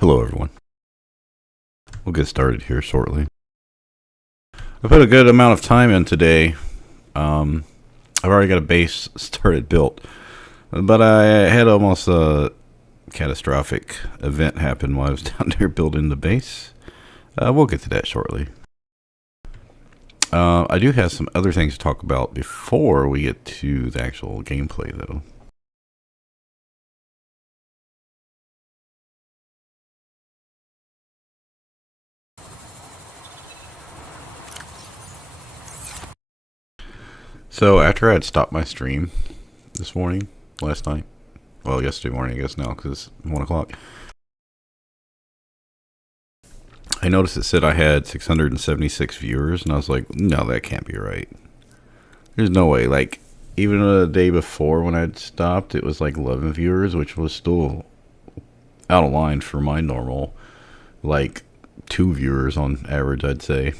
Hello, everyone. We'll get started here shortly. I put a good amount of time in today. I've already got a base started built, but I had almost a catastrophic event happen while I was down there building the base. We'll get to that shortly. I do have some other things to talk about before we get to the actual gameplay, though. So after I had stopped my stream this morning, last night, well, yesterday morning, I guess now, because it's 1 o'clock, I noticed it said I had 676 viewers, and I was like, no, that can't be right. There's no way. Like, even the day before when I'd stopped, it was like 11 viewers, which was still out of line for my normal, like, 2 viewers on average, I'd say.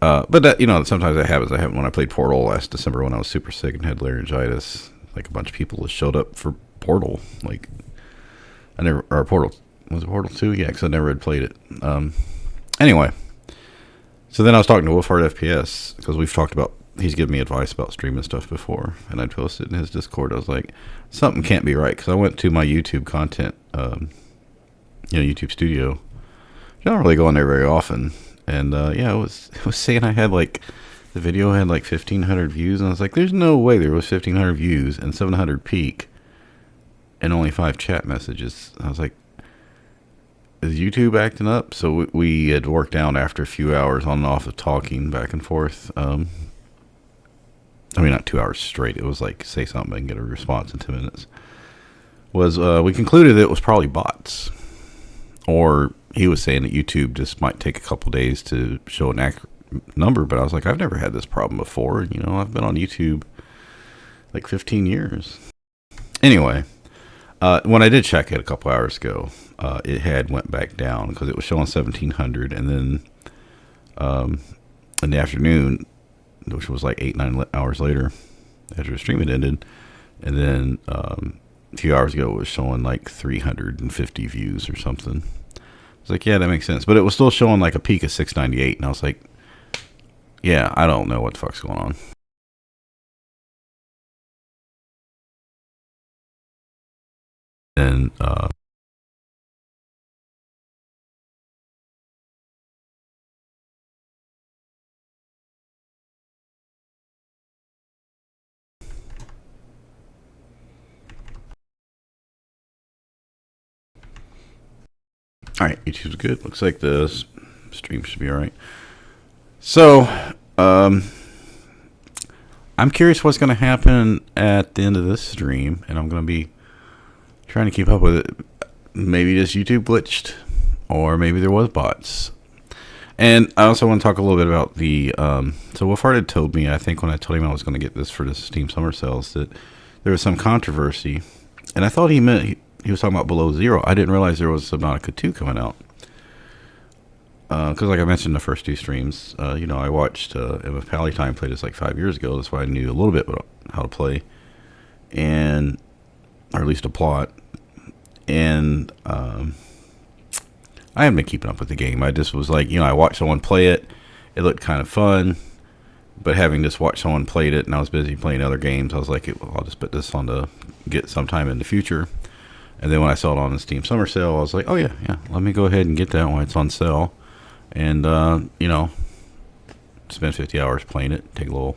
But that, sometimes that happens. I happened when I played Portal last December when I was super sick and had laryngitis. Like, a bunch of people just showed up for Portal. Like, Portal, was it Portal 2? Yeah, because I never had played it. Anyway, so then I was talking to Wolfhard FPS, because we've talked about, he's given me advice about streaming stuff before, and I posted in his Discord. I was like, something can't be right, because I went to my YouTube content, YouTube Studio. I don't really go in there very often. And it was saying I had the video had 1,500 views, and I was like, there's no way there was 1,500 views and 700 peak and only 5 chat messages. I was like, is YouTube acting up? So we had worked out after a few hours on and off of talking back and forth. Not 2 hours straight. It was like, say something and get a response in 10 minutes. We concluded that it was probably bots. Or he was saying that YouTube just might take a couple days to show an accurate number, but I was like, I've never had this problem before. I've been on YouTube 15 years. Anyway, when I did check it a couple hours ago, it had went back down because it was showing 1,700, and then in the afternoon, which was 8-9 hours later after the stream had ended, and then a few hours ago it was showing 350 views or something. I was like, yeah, that makes sense. But it was still showing a peak of 698, and I was like, yeah, I don't know what the fuck's going on. And all right, YouTube's good. Looks like the stream should be all right. So, I'm curious what's going to happen at the end of this stream, and I'm going to be trying to keep up with it. Maybe just YouTube glitched, or maybe there was bots. And I also want to talk a little bit about the, so Wolfhard had told me, I think when I told him I was going to get this for the Steam Summer Sales, that there was some controversy, and I thought he meant he was talking about Below Zero. I didn't realize there was Subnautica 2 coming out. Because like I mentioned in the first 2 streams, I watched Emma Pallytime play this 5 years ago. That's why I knew a little bit about how to play, or at least a plot. And I haven't been keeping up with the game. I just was I watched someone play it. It looked kind of fun. But having just watched someone played it, and I was busy playing other games, I was like, I'll just put this on to get sometime in the future. And then when I saw it on the Steam Summer Sale, I was like, oh yeah, let me go ahead and get that when it's on sale. And, spend 50 hours playing it, take a little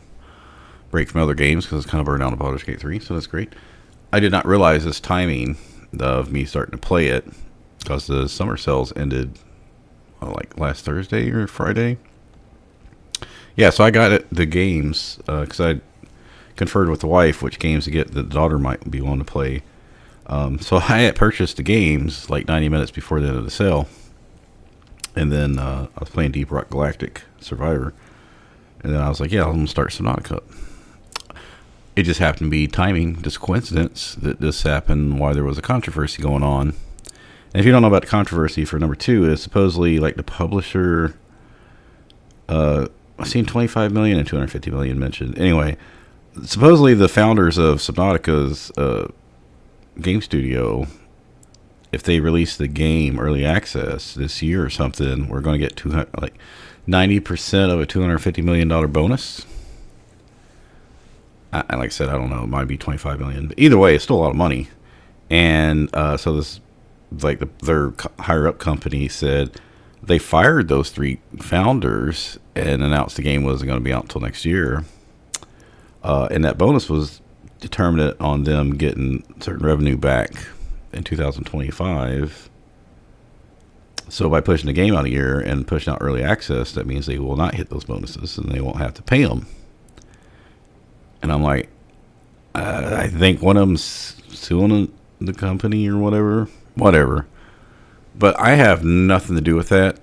break from other games because it's kind of burned out on Baldur's Gate 3, so that's great. I did not realize this timing of me starting to play it because the summer sales ended, last Thursday or Friday. Yeah, so I got the games because I conferred with the wife which games to get that the daughter might be willing to play. So I had purchased the games 90 minutes before the end of the sale. And then I was playing Deep Rock Galactic Survivor. And then I was like, yeah, I'm going to start Subnautica. It just happened to be timing, just coincidence that this happened while there was a controversy going on. And if you don't know about the controversy for number 2, is supposedly the publisher, I've seen 25 million and 250 million mentioned. Anyway, supposedly the founders of Subnautica's game studio if they release the game early access this year or something, we're going to get 200, like 90% of a $250 million bonus. And like I said, I don't know, it might be 25 million. But either way, it's still a lot of money. And so this, like their higher up company said they fired those 3 founders and announced the game wasn't going to be out until next year. And that bonus was determined on them getting certain revenue back in 2025. So by pushing the game out a year and pushing out early access, that means they will not hit those bonuses and they won't have to pay them. And I'm like, I think one of them's suing the company or whatever. But I have nothing to do with that.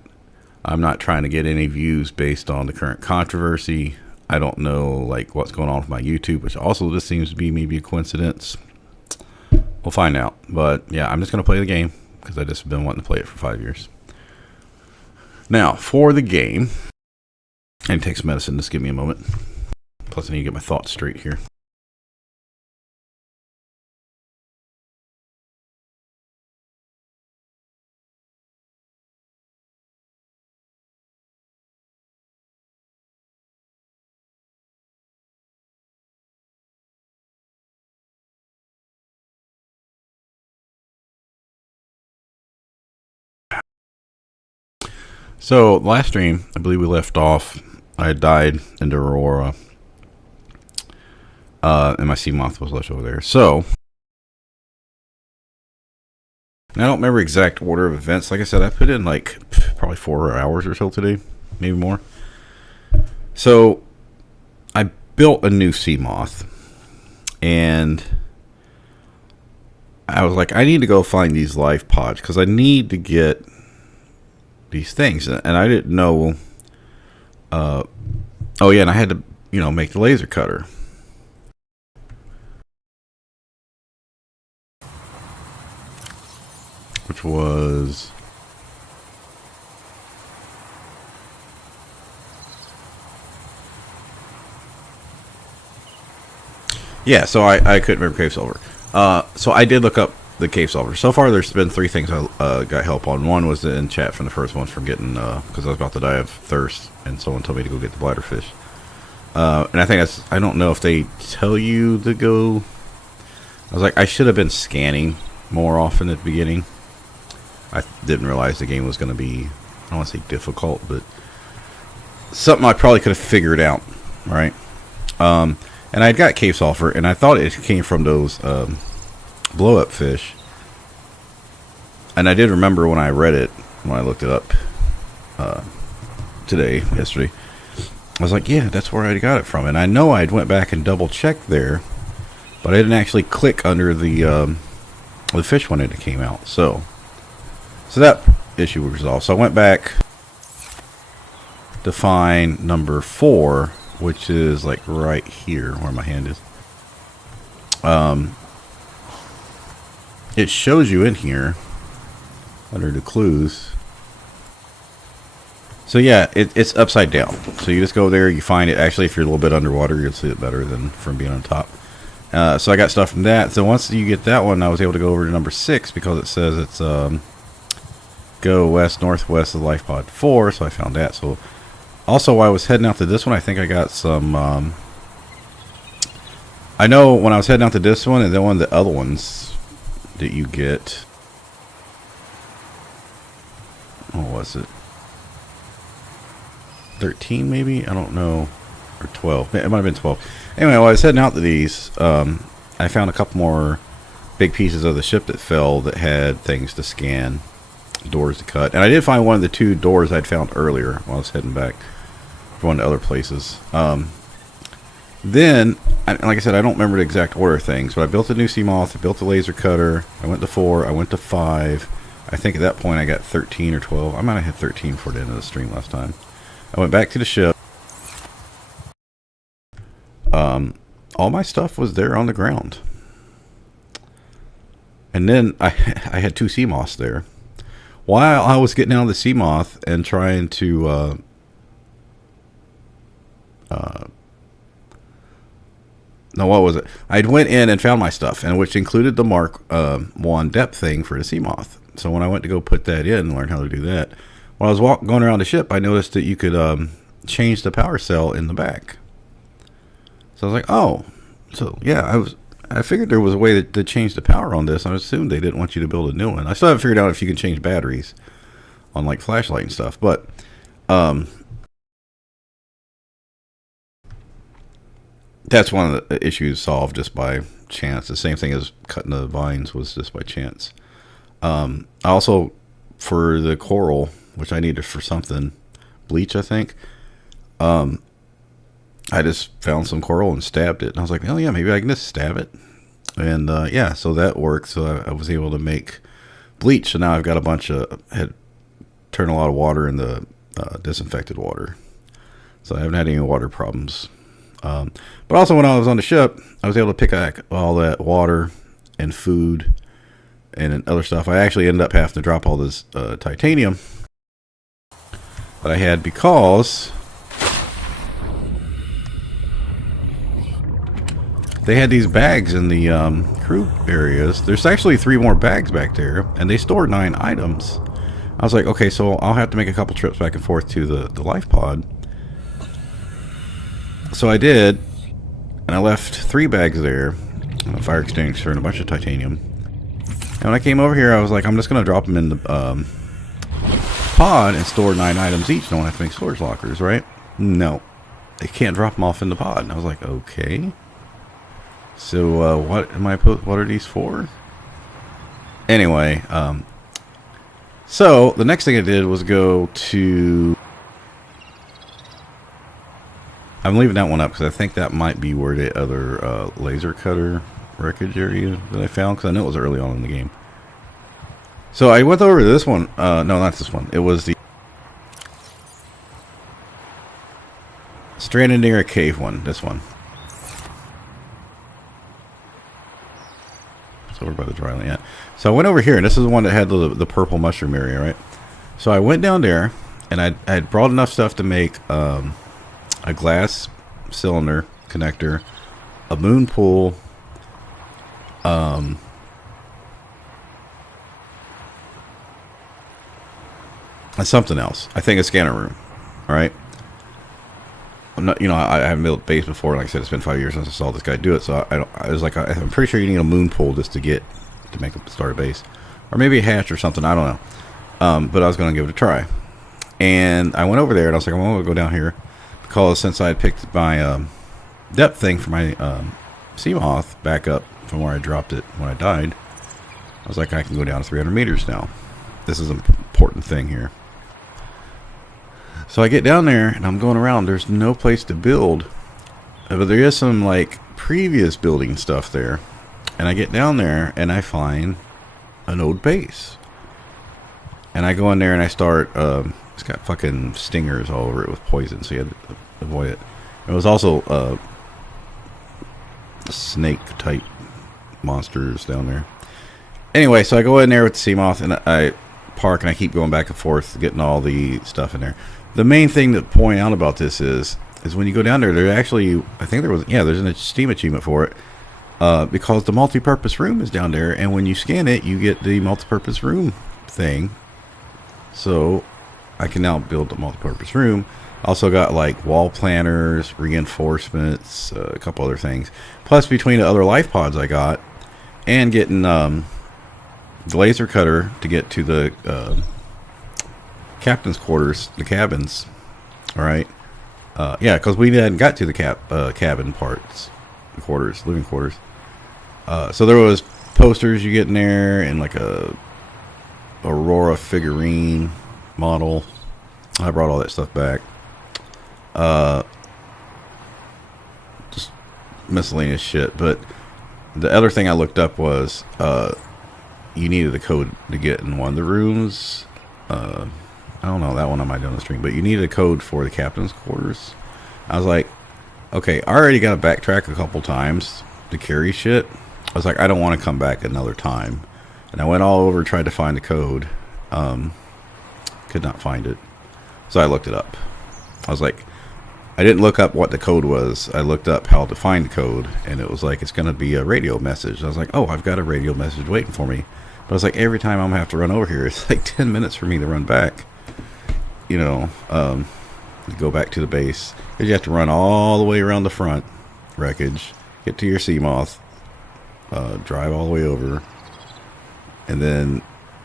I'm not trying to get any views based on the current controversy. I don't know like what's going on with my YouTube, which also just seems to be maybe a coincidence. We'll find out. But yeah, I'm just going to play the game because I just been wanting to play it for 5 years. Now, for the game, and take some medicine. Just give me a moment. Plus, I need to get my thoughts straight here. So, last stream, I believe we left off. I had died into Aurora. And my sea moth was left over there. So, I don't remember exact order of events. Like I said, I put in like probably 4 hours or so today, maybe more. So, I built a new sea moth, and I was like, I need to go find these life pods because I need to get these things, and I didn't know. Oh yeah, and I had to, make the laser cutter. Which was yeah, so I couldn't remember cave solver. So I did look up the cave solver. So far, there's been 3 things I got help on. One was in chat from the first one from getting because I was about to die of thirst, and someone told me to go get the bladderfish. And I think I don't know if they tell you to go. I was like, I should have been scanning more often at the beginning. I didn't realize the game was going to be, I don't want to say difficult, but something I probably could have figured out, right? And I got cave sulfur, and I thought it came from those blow-up fish. And I did remember when I read it, when I looked it up yesterday, I was like, yeah, that's where I got it from. And I know I went back and double-checked there, but I didn't actually click under the fish when it came out. So that issue was resolved. So I went back to find number 4, which is like right here where my hand is. It shows you in here under the clues. So yeah, it's upside down. So you just go there, you find it. Actually, if you're a little bit underwater, you'll see it better than from being on top. So I got stuff from that. So once you get that one, I was able to go over to number 6 because it says it's go west northwest of the life pod 4. So I found that. So also, while I was heading out to this one, I think I got some. I know when I was heading out to this one, and then one of the other ones that you get. What was it? 13 maybe? I don't know. Or 12. It might have been 12. Anyway, while I was heading out to these, I found a couple more big pieces of the ship that fell that had things to scan, doors to cut. And I did find one of the 2 doors I'd found earlier while I was heading back for one of the other places. Then, like I said, I don't remember the exact order of things, but I built a new sea moth, I built a laser cutter, I went to 4, I went to 5. I think at that point I got 13 or 12. I might have hit 13 for the end of the stream last time. I went back to the ship. All my stuff was there on the ground. And then I had 2 sea moths there. While I was getting out of the sea moth and trying to No, what was it? I went in and found my stuff, and which included the Mark 1 depth thing for the sea moth. So when I went to go put that in and learn how to do that, while I was going around the ship, I noticed that you could change the power cell in the back. So I was like, oh, so yeah, I figured there was a way to change the power on this. I assumed they didn't want you to build a new one. I still haven't figured out if you can change batteries on like flashlight and stuff, but that's one of the issues solved just by chance. The same thing as cutting the vines was just by chance. Also, for the coral, which I needed for something, bleach, I think. I just found some coral and stabbed it. And I was like, oh yeah, maybe I can just stab it. And yeah, so that worked. So I was able to make bleach. So now I've got a bunch of, had turned a lot of water into disinfected water. So I haven't had any water problems. But also when I was on the ship, I was able to pick up all that water and food and other stuff. I actually ended up having to drop all this titanium that I had because they had these bags in the crew areas. There's actually 3 more bags back there, and they store 9 items. I was like, okay, so I'll have to make a couple trips back and forth to the life pod. So I did, and I left 3 bags there, and a fire extinguisher and a bunch of titanium. And when I came over here, I was like, I'm just going to drop them in the pod and store 9 items each. Don't have to make storage lockers, right? No. They can't drop them off in the pod. And I was like, okay. So what are these for? Anyway, so the next thing I did was go to, I'm leaving that one up because I think that might be where the other laser cutter wreckage area that I found, because I know it was early on in the game. So I went over to this one. No, not this one. It was the stranded near a cave one. This one. It's over by the dry land. Yeah. So I went over here, and this is the one that had the purple mushroom area, right? So I went down there, and I had brought enough stuff to make a glass cylinder connector, a moon pool, and something else. I think a scanner room. All right. I'm not, I haven't built base before. Like I said, it's been 5 years since I saw this guy do it. So I was like, I'm pretty sure you need a moon pool just to start a base, or maybe a hatch or something. I don't know. But I was going to give it a try, and I went over there and I was like, I'm going to go down here because since I had picked my depth thing for my sea moth back up from where I dropped it when I died, I was like, I can go down to 300 meters now. This is an important thing here. So I get down there and I'm going around. There's no place to build, but there is some like previous building stuff there. And I get down there and I find an old base. And I go in there and I start. It's got fucking stingers all over it with poison, so you had to avoid it. It was also snake type monsters down there. Anyway, so I go in there with the sea moth and I park and I keep going back and forth, getting all the stuff in there. The main thing to point out about this is when you go down there actually, I think there's a Steam achievement for it, because the multi-purpose room is down there, and when you scan it, you get the multi-purpose room thing. So I can now build a multi-purpose room. Also got like wall planners, reinforcements, a couple other things. Plus, between the other life pods I got, and getting the laser cutter to get to the captain's quarters, the cabins. All right, yeah, because we hadn't got to the cabin parts, the quarters, living quarters. So there was posters you get in there, and like a Aurora figurine model. I brought all that stuff back. Just miscellaneous shit. But the other thing I looked up was you needed a code to get in one of the rooms. I don't know, that one I might do on the stream, but you needed a code for the captain's quarters. I was like, okay, I already got to backtrack a couple times to carry shit. I was like, I don't want to come back another time. And I went all over, tried to find the code. Could not find it. So I looked it up. I was like, I didn't look up what the code was. I looked up how to find the code, and it was like, it's going to be a radio message. I was like, oh, I've got a radio message waiting for me. But I was like, every time I'm going to have to run over here, it's like 10 minutes for me to run back. You know, go back to the base. Because you have to run all the way around the front wreckage, get to your Seamoth, drive all the way over, and then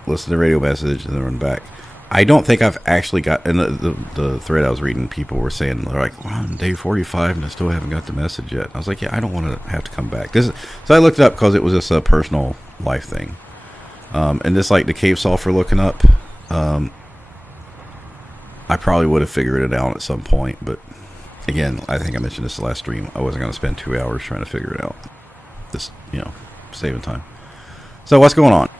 listen to the radio message, and then run back. I don't think I've actually got, and the thread I was reading, people were saying, they're like, well, I'm day 45 and I still haven't got the message yet. I was like, yeah, I don't want to have to come back. So I looked it up because it was just a personal life thing. And just like the cave sulfur looking up, I probably would have figured it out at some point. But again, I think I mentioned this last stream. I wasn't going to spend 2 hours trying to figure it out. Just, saving time. So what's going on?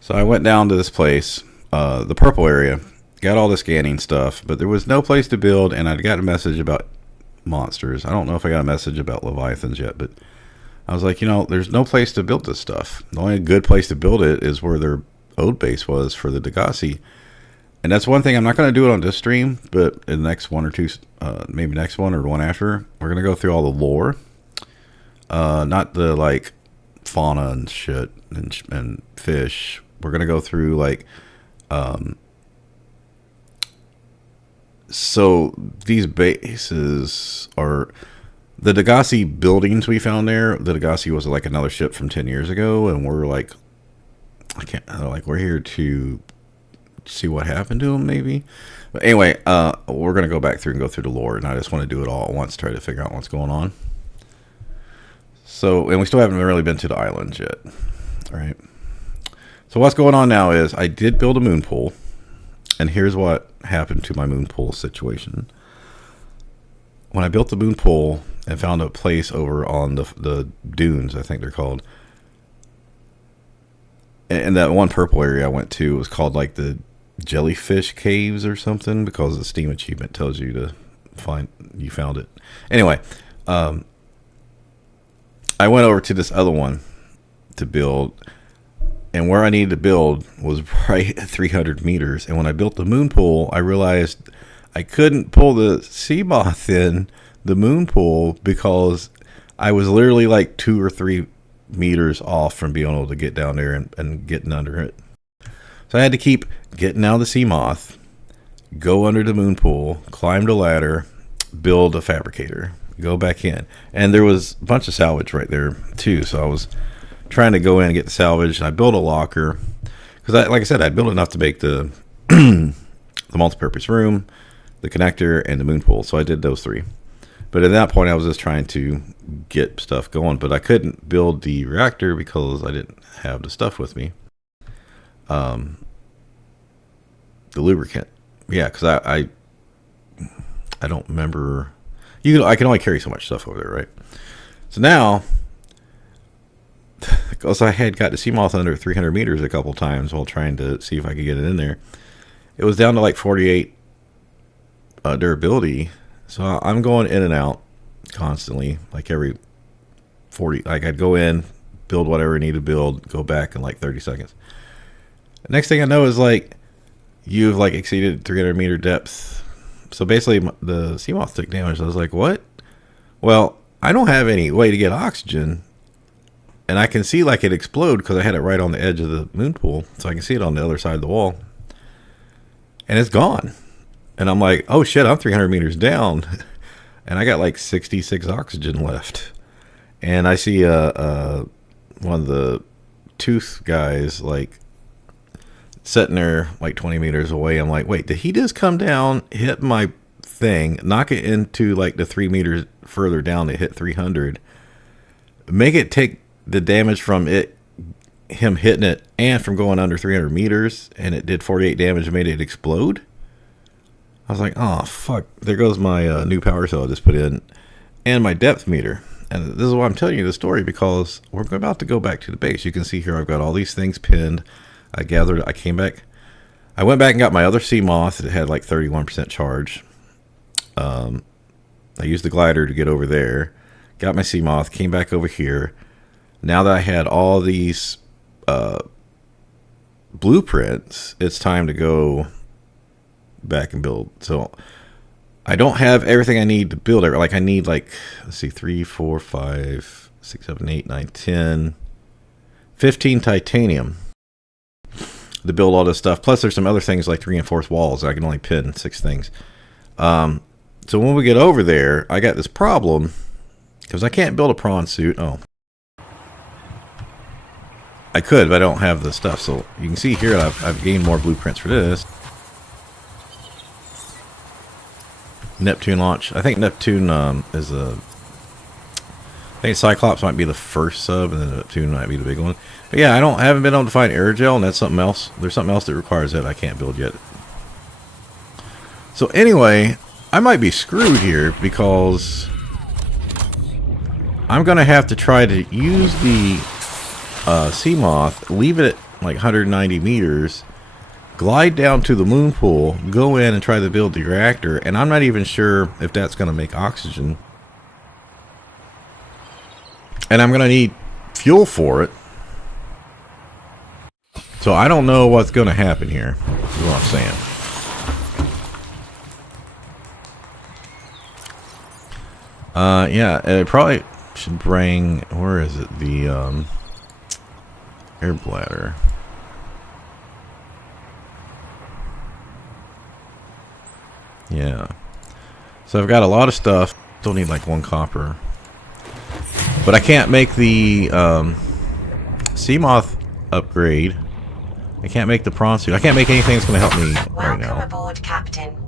So I went down to this place, the purple area, got all the scanning stuff, but there was no place to build, and I'd got a message about monsters. I don't know if I got a message about leviathans yet, but I was like, there's no place to build this stuff. The only good place to build it is where their old base was for the Degasi. And that's one thing, I'm not going to do it on this stream, but in the next one or two, maybe next one or the one after, we're going to go through all the lore. Not the, like, fauna and shit and fish. We're going to go through, like, so these bases are the Degasi buildings we found there. The Degasi was like another ship from 10 years ago, and we're like, we're here to see what happened to them, maybe. But anyway, we're going to go back through and go through the lore, and I just want to do it all at once, try to figure out what's going on. So, and we still haven't really been to the islands yet. All right. So what's going on now is I did build a moon pool, and here's what happened to my moon pool situation. When I built the moon pool and found a place over on the dunes, I think they're called, and that one purple area I went to was called like the jellyfish caves or something, because the Steam achievement tells you to you found it. Anyway, I went over to this other one to build, and where I needed to build was right at 300 meters. And when I built the moon pool, I realized I couldn't pull the Seamoth in the moon pool because I was literally like 2 or 3 meters off from being able to get down there and getting under it. So I had to keep getting out of the Seamoth, go under the moon pool, climb the ladder, build a fabricator, go back in. And there was a bunch of salvage right there too. So I was trying to go in and get the salvage, and I built a locker because, like I said, I built enough to make the the multi-purpose room, the connector, and the moon pool. So I did those 3. But at that point, I was just trying to get stuff going. But I couldn't build the reactor because I didn't have the stuff with me. The lubricant, yeah, because I don't remember. I can only carry so much stuff over there, right? So now, because I had got the Seamoth under 300 meters a couple times while trying to see if I could get it in there, it was down to like 48 durability. So I'm going in and out constantly, like every 40. Like I'd go in, build whatever I need to build, go back in like 30 seconds. The next thing I know is like you've like exceeded 300 meter depth. So basically, the Seamoth took damage. I was like, what? Well, I don't have any way to get oxygen. And I can see like it explode because I had it right on the edge of the moon pool. So I can see it on the other side of the wall. And it's gone. And I'm like, oh shit, I'm 300 meters down. And I got like 66 oxygen left. And I see one of the tooth guys like sitting there like 20 meters away. I'm like, wait, did he just come down, hit my thing, knock it into like the 3 meters further down to hit 300, make it take the damage from him hitting it and from going under 300 meters, and it did 48 damage and made it explode? I was like, oh fuck, there goes my new power cell I just put in and my depth meter. And this is why I'm telling you the story, because we're about to go back to the base. You can see here I've got all these things pinned. I came back. I went back and got my other Seamoth that had like 31% charge. I used the glider to get over there. Got my Seamoth, came back over here. Now that I had all these blueprints, it's time to go back and build. So I don't have everything I need to build it. Like I need like, let's see, 3, 4, 5, 6, 7, 8, 9, 10, 15 titanium to build all this stuff. Plus there's some other things like reinforced walls. I can only pin 6 things. So when we get over there, I got this problem because I can't build a prawn suit. Oh, I could, but I don't have the stuff. So you can see here I've gained more blueprints for this. Neptune launch. I think Neptune is a... I think Cyclops might be the first sub, and then Neptune might be the big one. But yeah, I haven't been able to find aerogel, and that's something else. There's something else that requires that I can't build yet. So anyway, I might be screwed here because I'm going to have to try to use the sea moth, leave it at like 190 meters, glide down to the moon pool, go in and try to build the reactor, and I'm not even sure if that's going to make oxygen. And I'm going to need fuel for it. So I don't know what's going to happen here, is what I'm saying. Yeah, it probably should bring, where is it, the air bladder. Yeah. So I've got a lot of stuff. Still need like 1 copper. But I can't make the sea moth upgrade. I can't make the prawn suit. I can't make anything that's going to help me right now. Welcome aboard, Captain.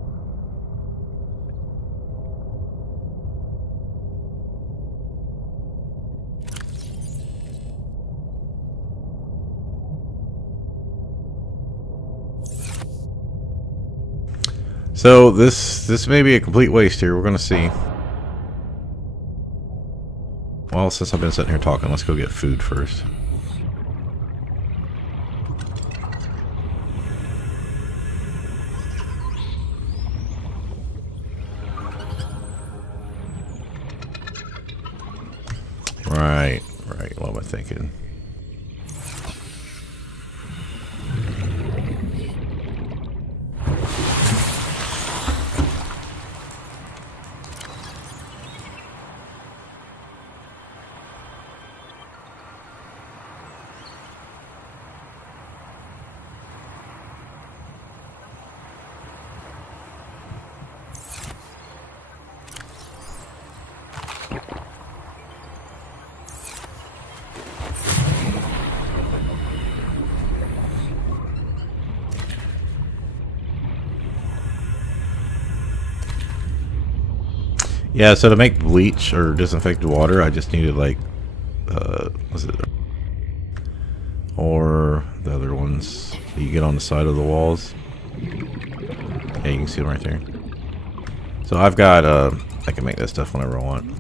So this may be a complete waste here. We're going to see. Well, since I've been sitting here talking, let's go get food first. Right. What am I thinking? Yeah, so to make bleach or disinfected water, I just needed like, was it, or the other ones that you get on the side of the walls. Yeah, you can see them right there. So I've got, I can make that stuff whenever I want.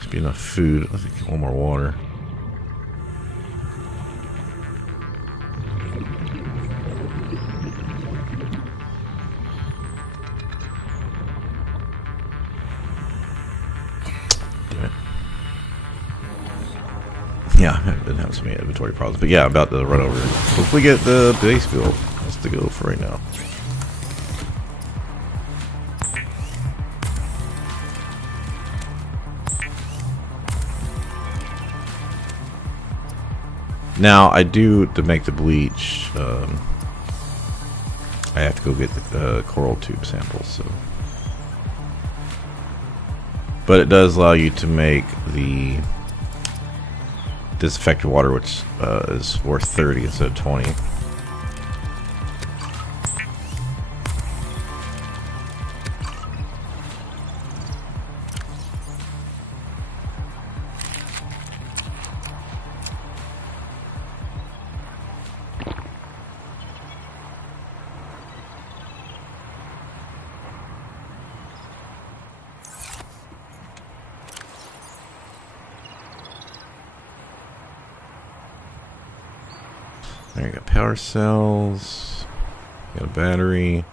Should be enough food. I think 1 more water. Yeah, I didn't have so many inventory problems, but yeah, I'm about to run over. Hopefully get the base built. That's the goal for right now. Now, I do, to make the bleach, I have to go get the coral tube samples, so. But it does allow you to make the disinfected water, which is worth 30 instead of 20. There you go, power cells, got a battery.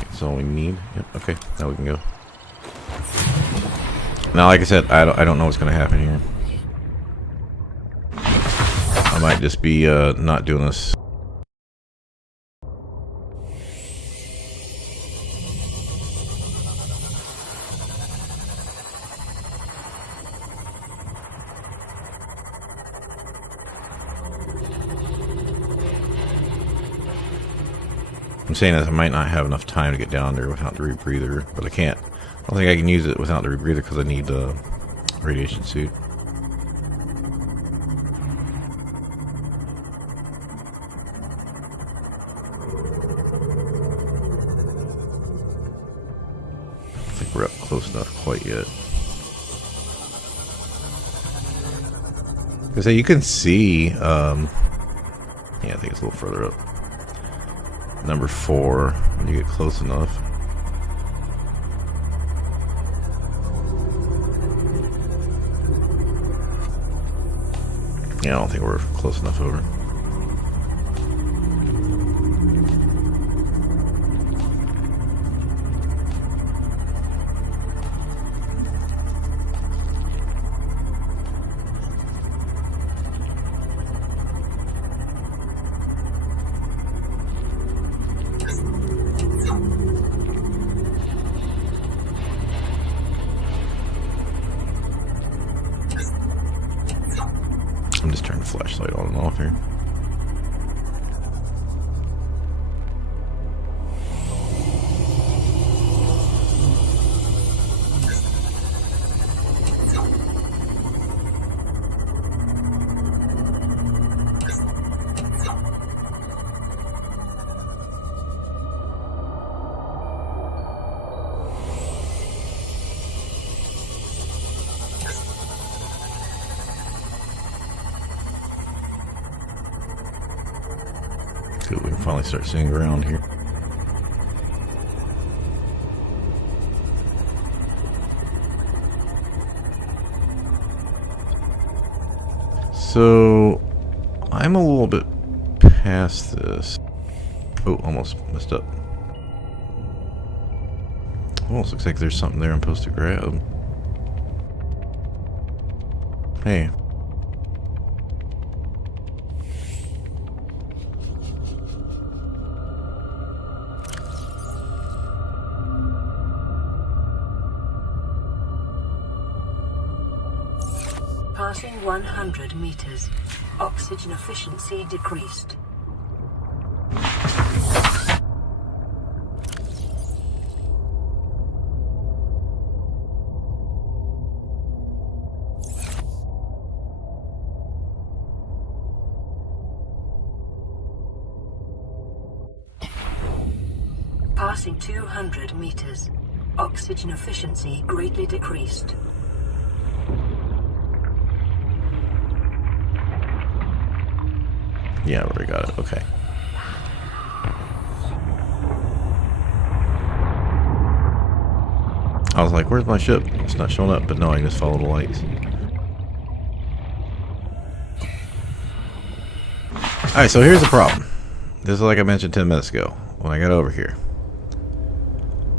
That's all we need. Yep, okay, now we can go. Now, like I said, I don't know what's going to happen here. I might just be not doing this. I'm saying that I might not have enough time to get down there without the rebreather, but I can't. I don't think I can use it without the rebreather because I need the radiation suit. I don't think we're up close enough quite yet. Because you can see, yeah, I think it's a little further up. Number 4, when you get close enough. Yeah, I don't think we're close enough over. I'm just turning the flashlight on and off here. We can finally start seeing around here. So I'm a little bit past this. Oh, almost messed up. Almost looks like there's something there I'm supposed to grab. Hey. Passing 100 meters. Oxygen efficiency decreased. Passing 200 meters. Oxygen efficiency greatly decreased. Yeah, we already got it. Okay. I was like, where's my ship? It's not showing up, but no, I can just follow the lights. Alright, so here's the problem. This is like I mentioned 10 minutes ago when I got over here.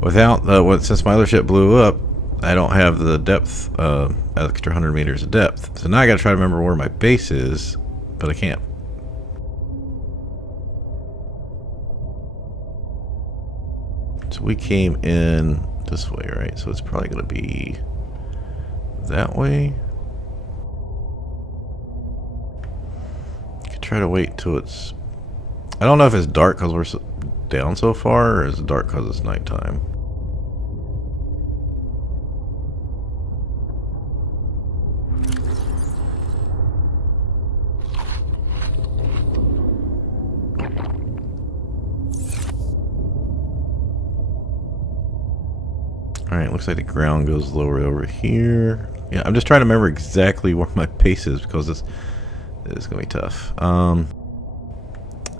Without the, since my other ship blew up, I don't have the depth, extra 100 meters of depth. So now I gotta try to remember where my base is, but I can't. So we came in this way, right? So it's probably gonna be that way. Could try to wait till it's, I don't know if it's dark because we're down so far, or is it dark because it's nighttime? Alright, looks like the ground goes lower over here. Yeah, I'm just trying to remember exactly where my base is because this is going to be tough.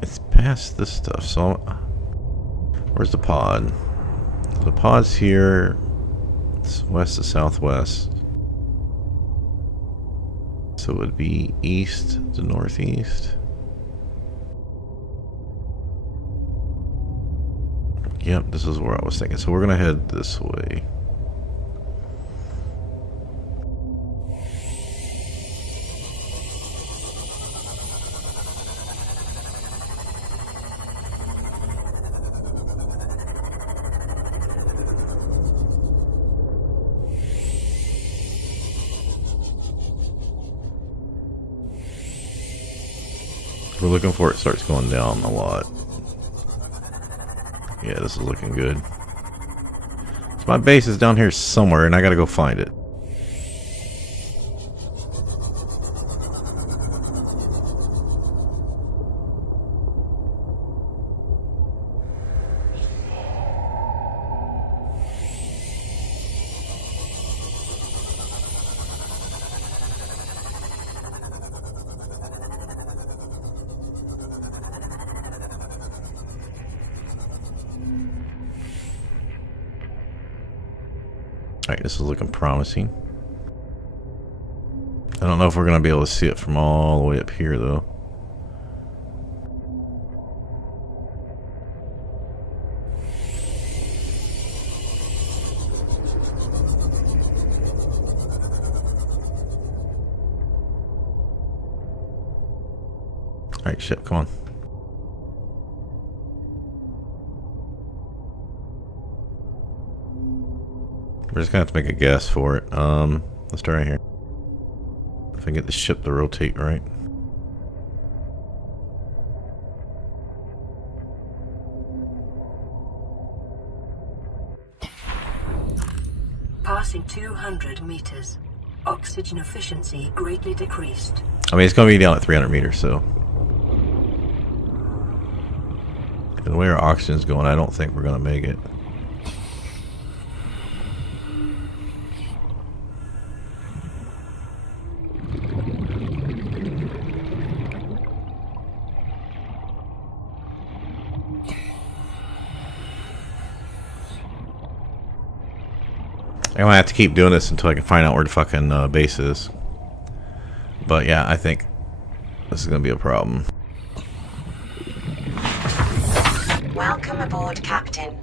It's past this stuff, so where's the pod? The pod's here. It's west to southwest. So it would be east to northeast. Yep, this is where I was thinking. So we're gonna head this way. we're looking for, it starts going down a lot. Yeah, this is looking good. So my base is down here somewhere, and I gotta go find it. Alright, this is looking promising. I don't know if we're going to be able to see it from all the way up here, though. Alright, ship, come on. We're just gonna have to make a guess for it. Let's try right here. If I can get the ship to rotate right. Passing 200 meters. Oxygen efficiency greatly decreased. I mean, it's gonna be down at 300 meters, so. The way our oxygen's going, I don't think we're gonna make it. I'm gonna have to keep doing this until I can find out where the fucking base is. But yeah, I think this is gonna be a problem. Welcome aboard, Captain.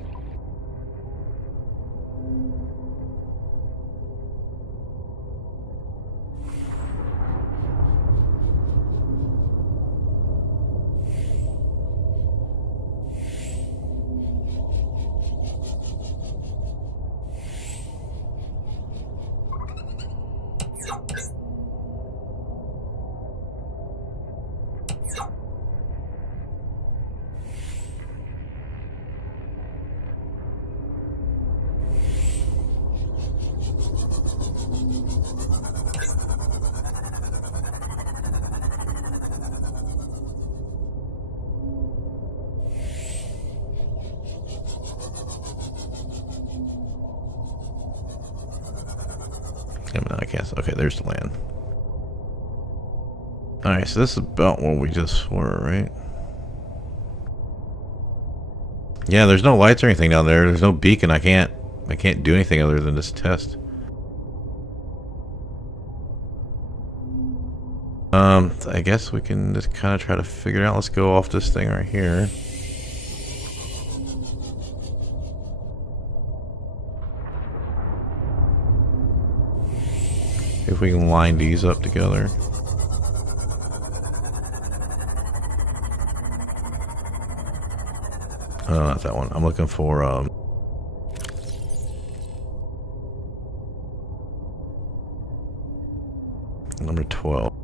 Yeah, but no, I can't. Okay, there's the land. Alright, so this is about where we just were, right? Yeah, there's no lights or anything down there. There's no beacon. I can't do anything other than this test. I guess we can just kind of try to figure it out. Let's go off this thing right here. If we can line these up together. Oh, not that one. I'm looking for number 12.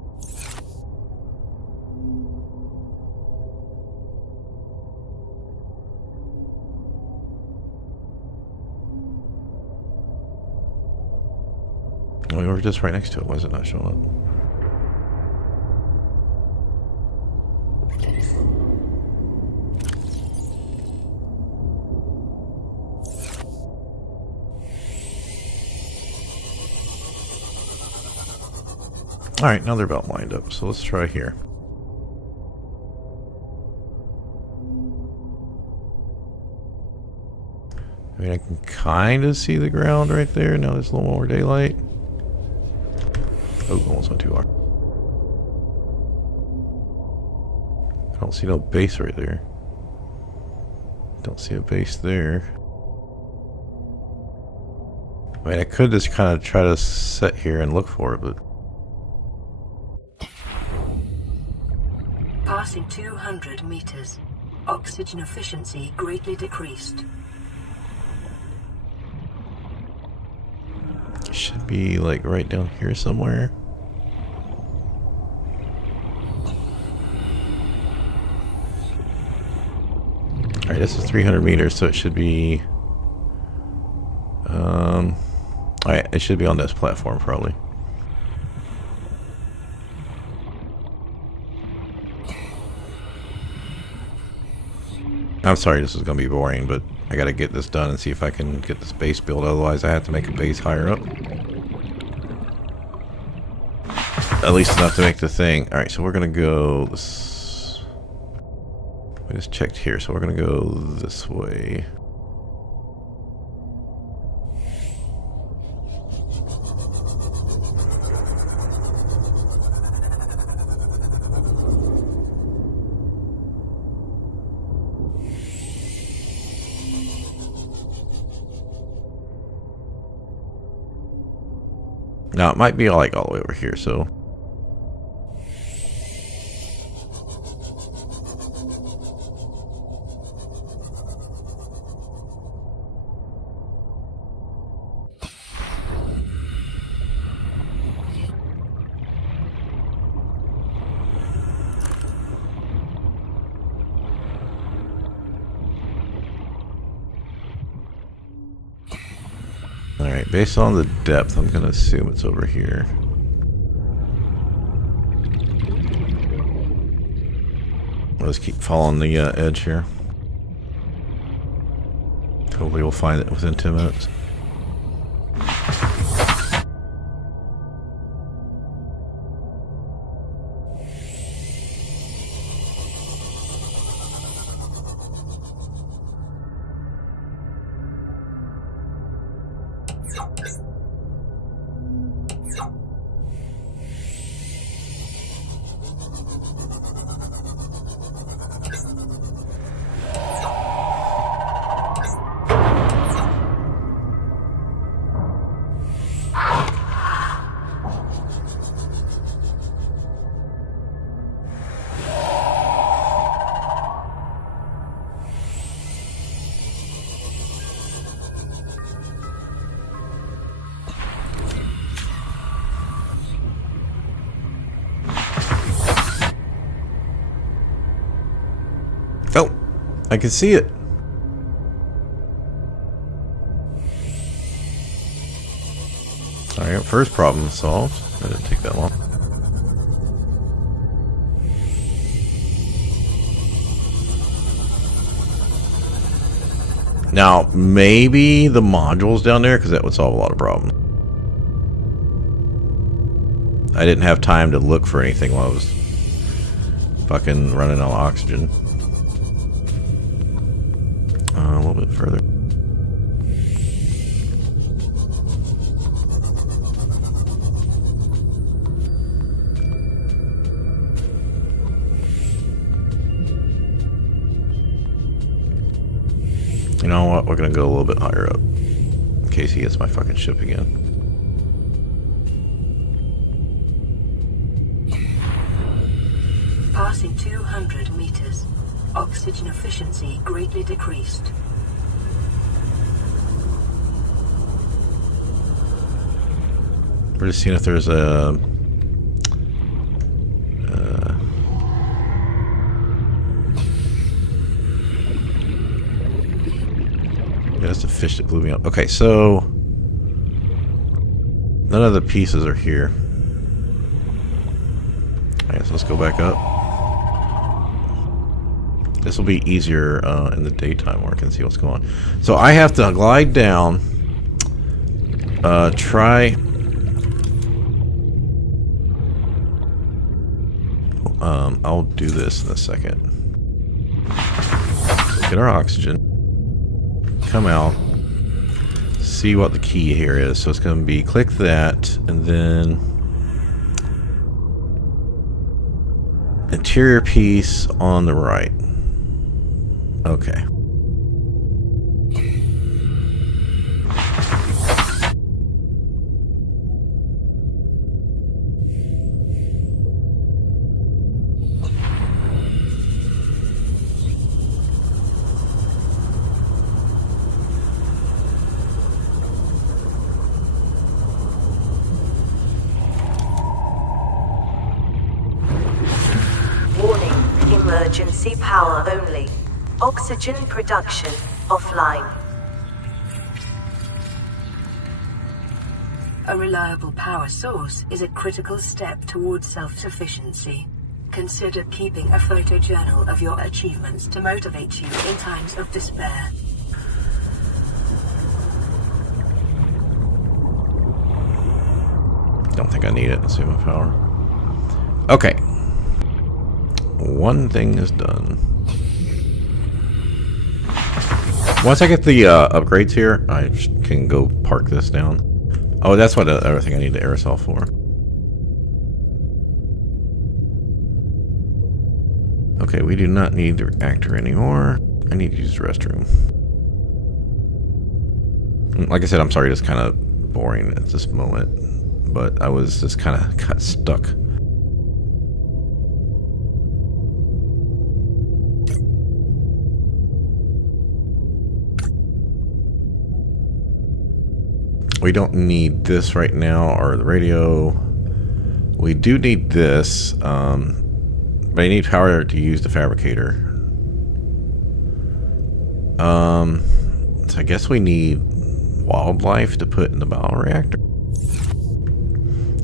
We were just right next to it. Why is it not showing up? Alright, now they're about lined up, so let's try here. I mean, I can kind of see the ground right there. Now there's a little more daylight. Oh, almost went too far. I don't see no base right there. Don't see a base there. I mean, I could just kind of try to sit here and look for it, but... Passing 200 meters. Oxygen efficiency greatly decreased. It should be like right down here somewhere. Alright, this is 300 meters, so it should be... Alright, it should be on this platform, probably. I'm sorry this is going to be boring, but I got to get this done and see if I can get this base built. Otherwise, I have to make a base higher up. At least enough to make the thing. Alright, so we're going to go... I just checked here, so we're going to go this way. Now, it might be like all the way over here, so... Alright, based on the depth, I'm gonna assume it's over here. I'll just keep following the edge here. Hopefully we'll find it within 10 minutes. Oh, I can see it. Alright, first problem solved. That didn't take that long. Now, maybe the module's down there, because that would solve a lot of problems. I didn't have time to look for anything while I was fucking running out of oxygen. A little bit further. You know what? We're gonna go a little bit higher up in case he hits my fucking ship again. Passing 200 meters. Oxygen efficiency greatly decreased. We're just seeing if there's a... yeah, that's the fish that blew me up. Okay, so... none of the pieces are here. I guess let's go back up. This will be easier in the daytime where I can see what's going on. So I have to glide down. Try... I'll do this in a second. Get our oxygen. Come out. See what the key here is. So it's going to be click that and then... interior piece on the right. Okay. Warning, emergency power only. Oxygen production offline. A reliable power source is a critical step towards self-sufficiency. Consider keeping a photojournal of your achievements to motivate you in times of despair. Don't think I need it. Let's save my power. Okay. One thing is done. Once I get the upgrades here, I can go park this down. Oh, that's what the other thing I need the aerosol for. Okay, we do not need the reactor anymore. I need to use the restroom. Like I said, I'm sorry, it's kind of boring at this moment, but I was just kind of got stuck. We don't need this right now, or the radio. We do need this, but I need power to use the fabricator. So I guess we need wildlife to put in the bioreactor.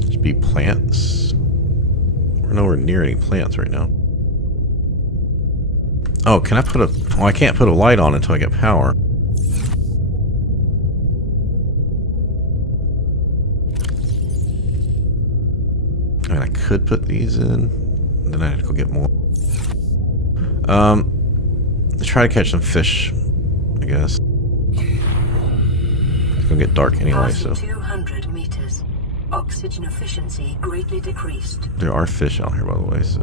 Just be plants. We're nowhere near any plants right now. Oh, can I put a... Well, I can't put a light on until I get power. I mean, I could put these in. Then I have to go get more. Let's try to catch some fish, I guess. It's gonna get dark anyway, so. 200 meters. Oxygen efficiency greatly decreased. There are fish out here, by the way, so.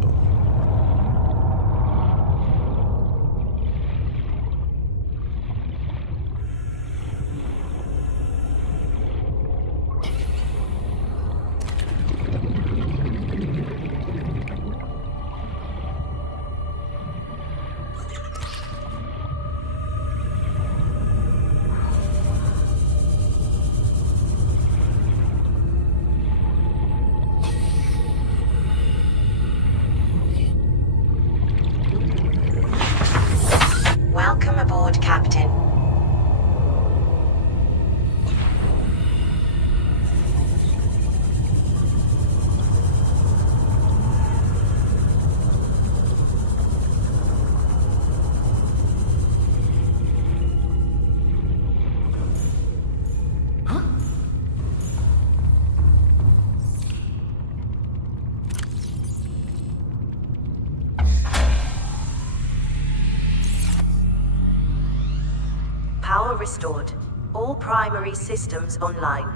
Welcome aboard, Captain. Power restored. All primary systems online.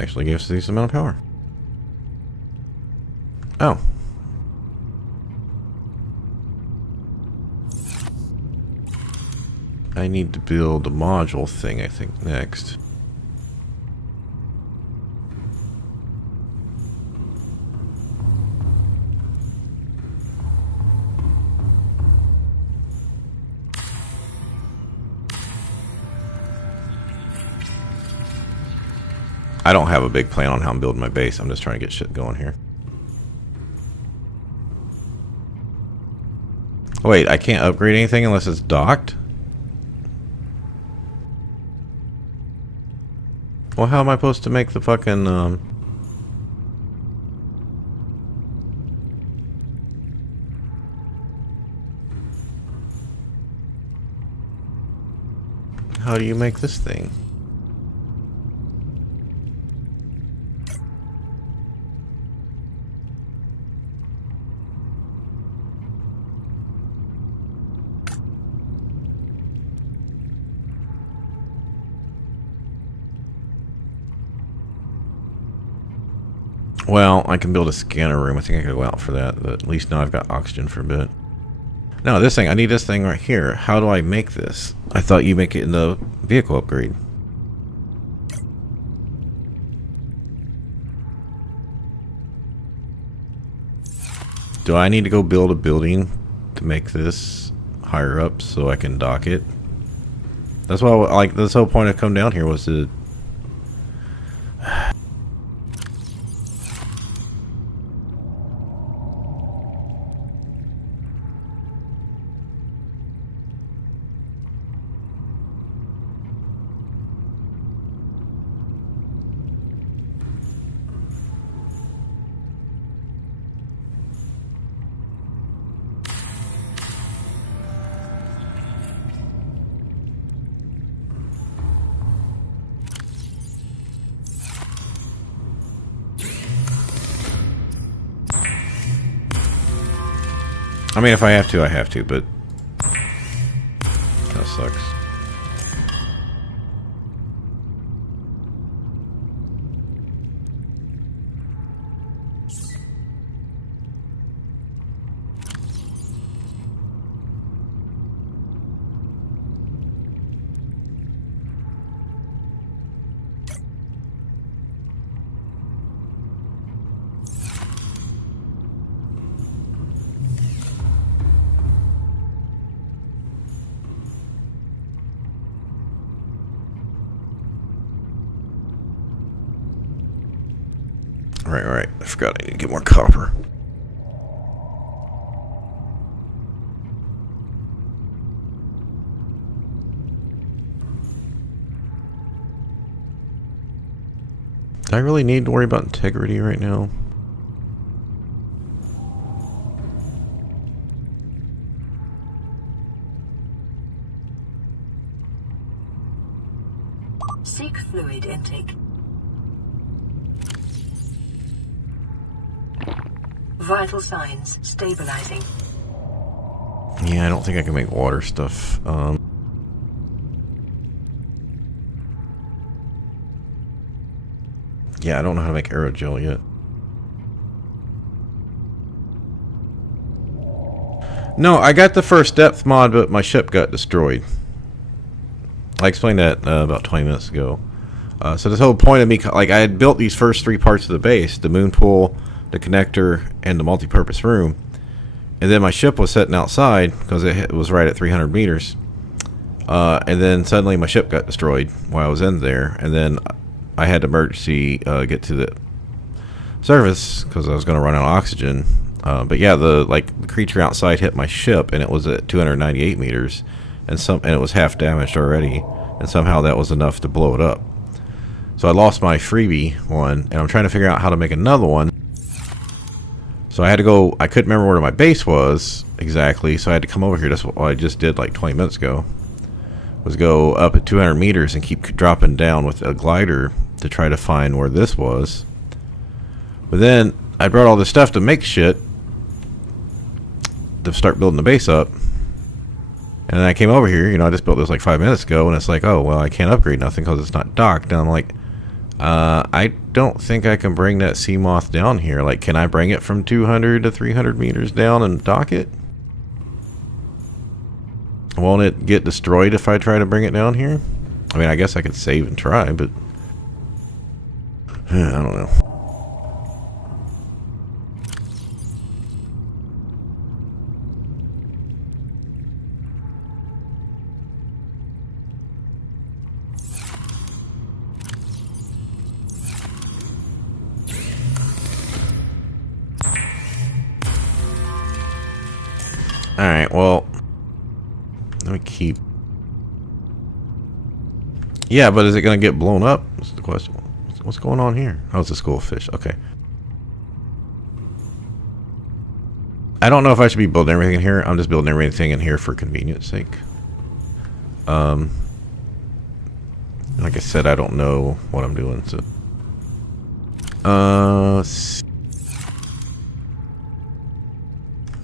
Actually gave us a decent amount of power. Oh. I need to build a module thing, I think, next. I don't have a big plan on how I'm building my base. I'm just trying to get shit going here. Wait, I can't upgrade anything unless it's docked? Well, how am I supposed to make the fucking, How do you make this thing? Well, I can build a scanner room. I think I could go out for that, but at least now I've got oxygen for a bit. No, this thing. I need this thing right here. How do I make this? I thought you make it in the vehicle upgrade. Do I need to go build a building to make this higher up so I can dock it? That's why, like, this whole point of come down here was to... I mean, if I have to, I have to, but... That sucks. Right. I forgot I need to get more copper. Do I really need to worry about integrity right now? Seek fluid intake. Vital signs stabilizing. Yeah, I don't think I can make water stuff. Yeah, I don't know how to make aerogel yet. No, I got the first depth mod, but my ship got destroyed. I explained that about 20 minutes ago. So this whole point of me, like, I had built these first three parts of the base, the moon pool, the connector, and the multi-purpose room. And then my ship was sitting outside because it was right at 300 meters. And then suddenly my ship got destroyed while I was in there. And then I had to emergency get to the surface because I was going to run out of oxygen. But yeah, the creature outside hit my ship, and it was at 298 meters, and it was half damaged already. And somehow that was enough to blow it up. So I lost my freebie one, and I'm trying to figure out how to make another one. So I had to go, I couldn't remember where my base was exactly, so I had to come over here. That's what I just did like 20 minutes ago. Was go up at 200 meters and keep dropping down with a glider to try to find where this was. But then I brought all this stuff to make shit to start building the base up. And then I came over here, I just built this like 5 minutes ago, and it's like, oh, well, I can't upgrade nothing because it's not docked. And I'm like, I don't think I can bring that sea moth down here. Like, can I bring it from 200 to 300 meters down and dock it? Won't it get destroyed if I try to bring it down here? I mean, I guess I could save and try, but I don't know. Alright, well, let me keep... Yeah, but is it going to get blown up? That's the question. What's going on here? Oh, it's a school of fish. Okay. I don't know if I should be building everything in here. I'm just building everything in here for convenience sake. Like I said, I don't know what I'm doing, so...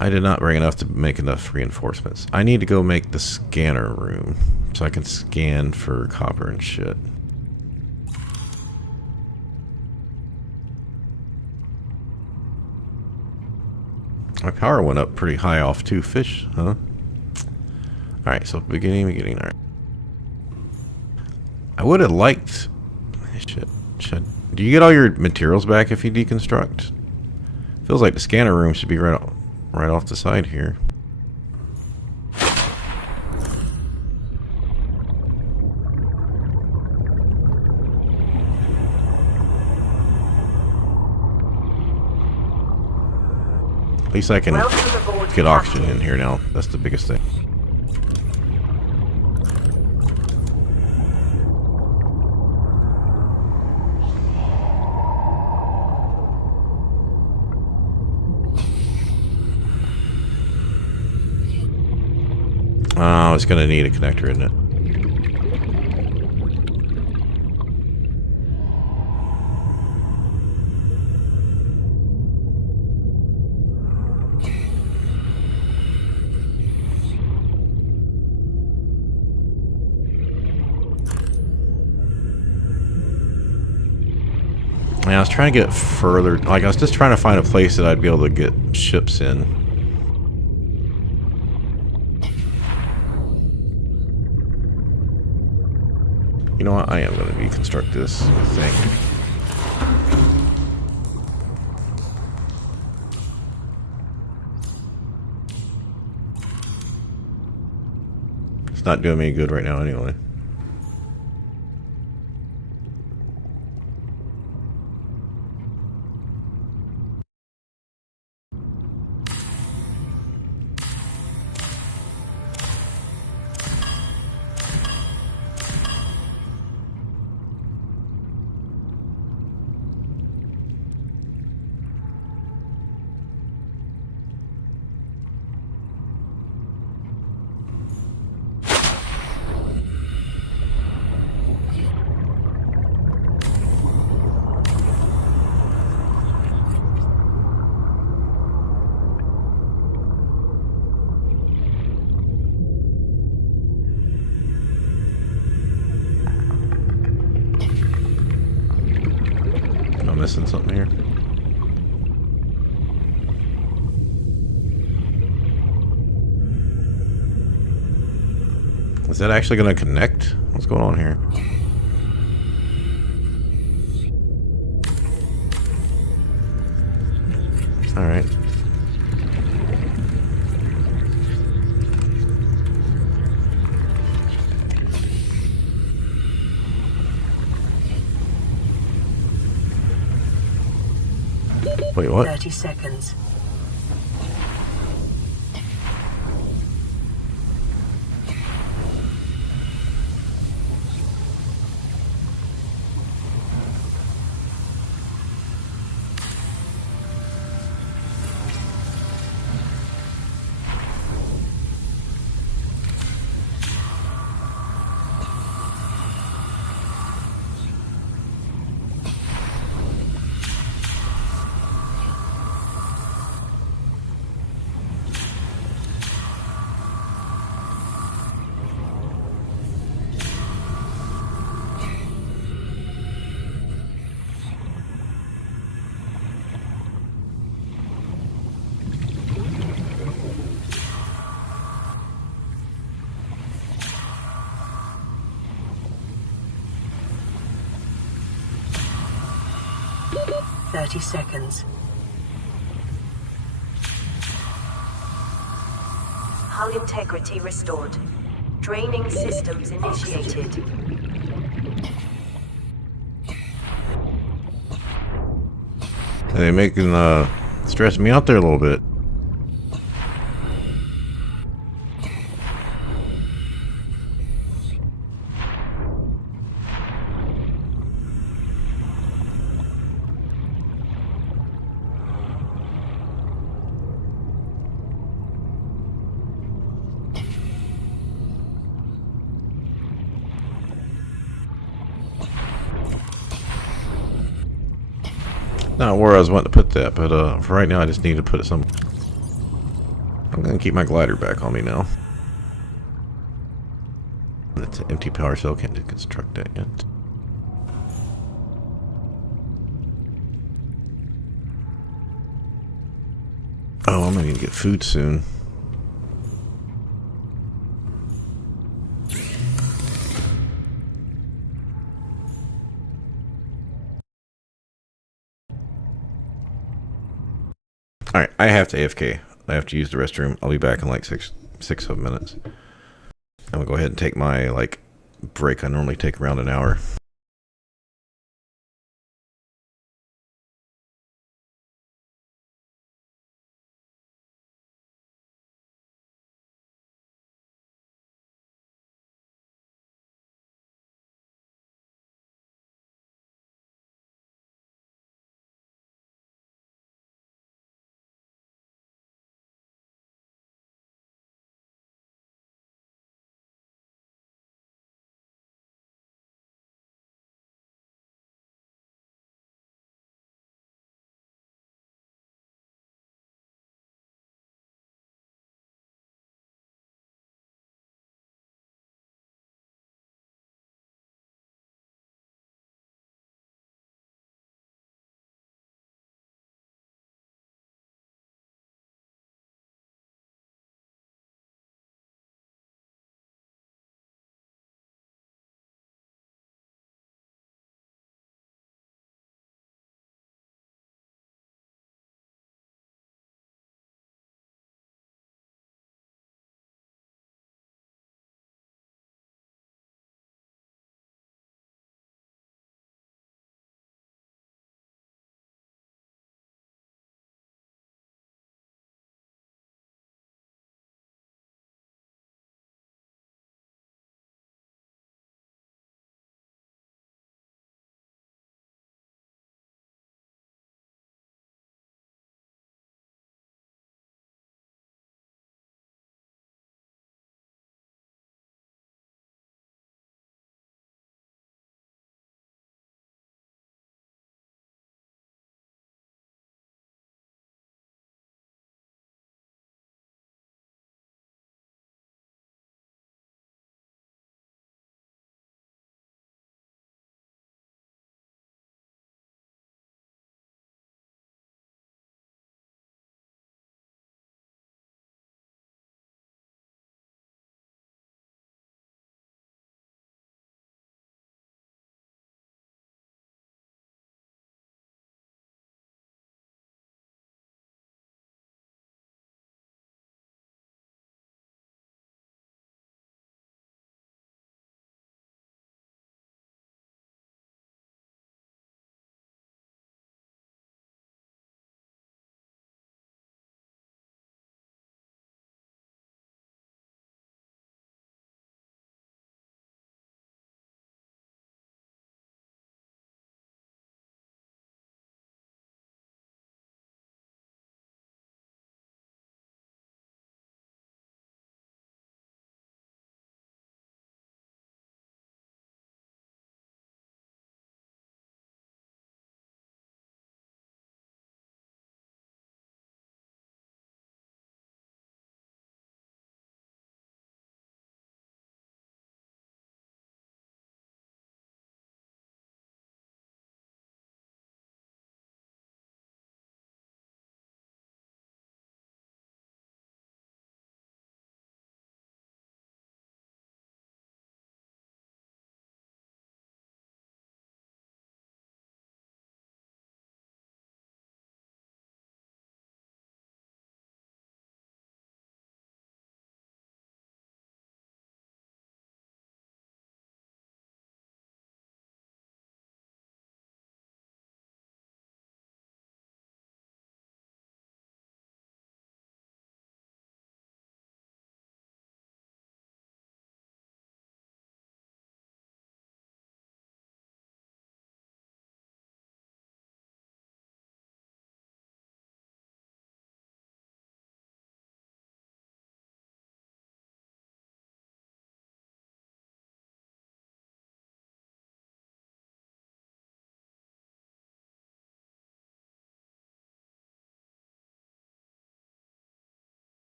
I did not bring enough to make enough reinforcements. I need to go make the scanner room so I can scan for copper and shit. My power went up pretty high off 2 fish, huh? Alright, so beginning, alright. I would have liked... Shit. Do you get all your materials back if you deconstruct? Feels like the scanner room should be right off the side here. At least I can get oxygen in here now. That's the biggest thing. Oh, it's going to need a connector, isn't it? Yeah, I was trying to get further. Like, I was just trying to find a place that I'd be able to get ships in. You know what? I am going to deconstruct this, I think. It's not doing me good right now anyway. Missing something here. Is that actually going to connect? What's going on here? All right. Wait, what? 30 seconds. Thirty seconds. Hull integrity restored. Draining systems initiated. They're making stress me out there a little bit. Not where I was wanting to put that, but for right now I just need to put it somewhere. I'm gonna keep my glider back on me now. That's an empty power cell, can't deconstruct that yet. Oh, I'm gonna need to get food soon. Alright, I have to AFK. I have to use the restroom. I'll be back in like 7 minutes. I'm gonna go ahead and take my break. I normally take around an hour.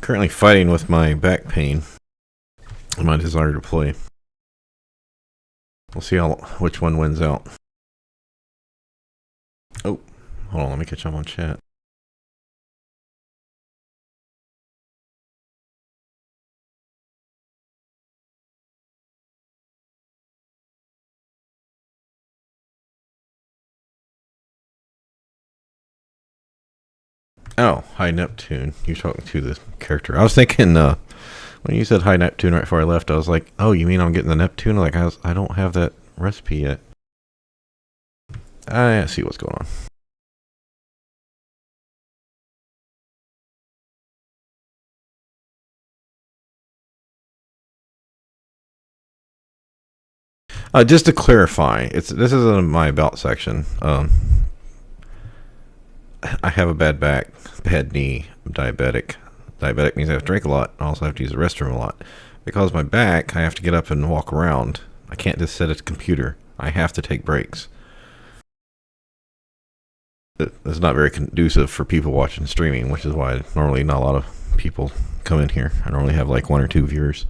Currently fighting with my back pain. my desire to play. We'll see which one wins out. Oh, hold on, let me catch up on chat. Oh, Hi Neptune. You're talking to this character. I was thinking, when you said Hi Neptune right before I left, I was like, oh, you mean I'm getting the Neptune? Like, I don't have that recipe yet. I see what's going on. Just to clarify, this isn't my about section. I have a bad back, bad knee, I'm diabetic. Diabetic means I have to drink a lot. I also have to use the restroom a lot. Because of my back, I have to get up and walk around. I can't just sit at a computer. I have to take breaks. It's not very conducive for people watching streaming, which is why normally not a lot of people come in here. I normally have like 1 or 2 viewers.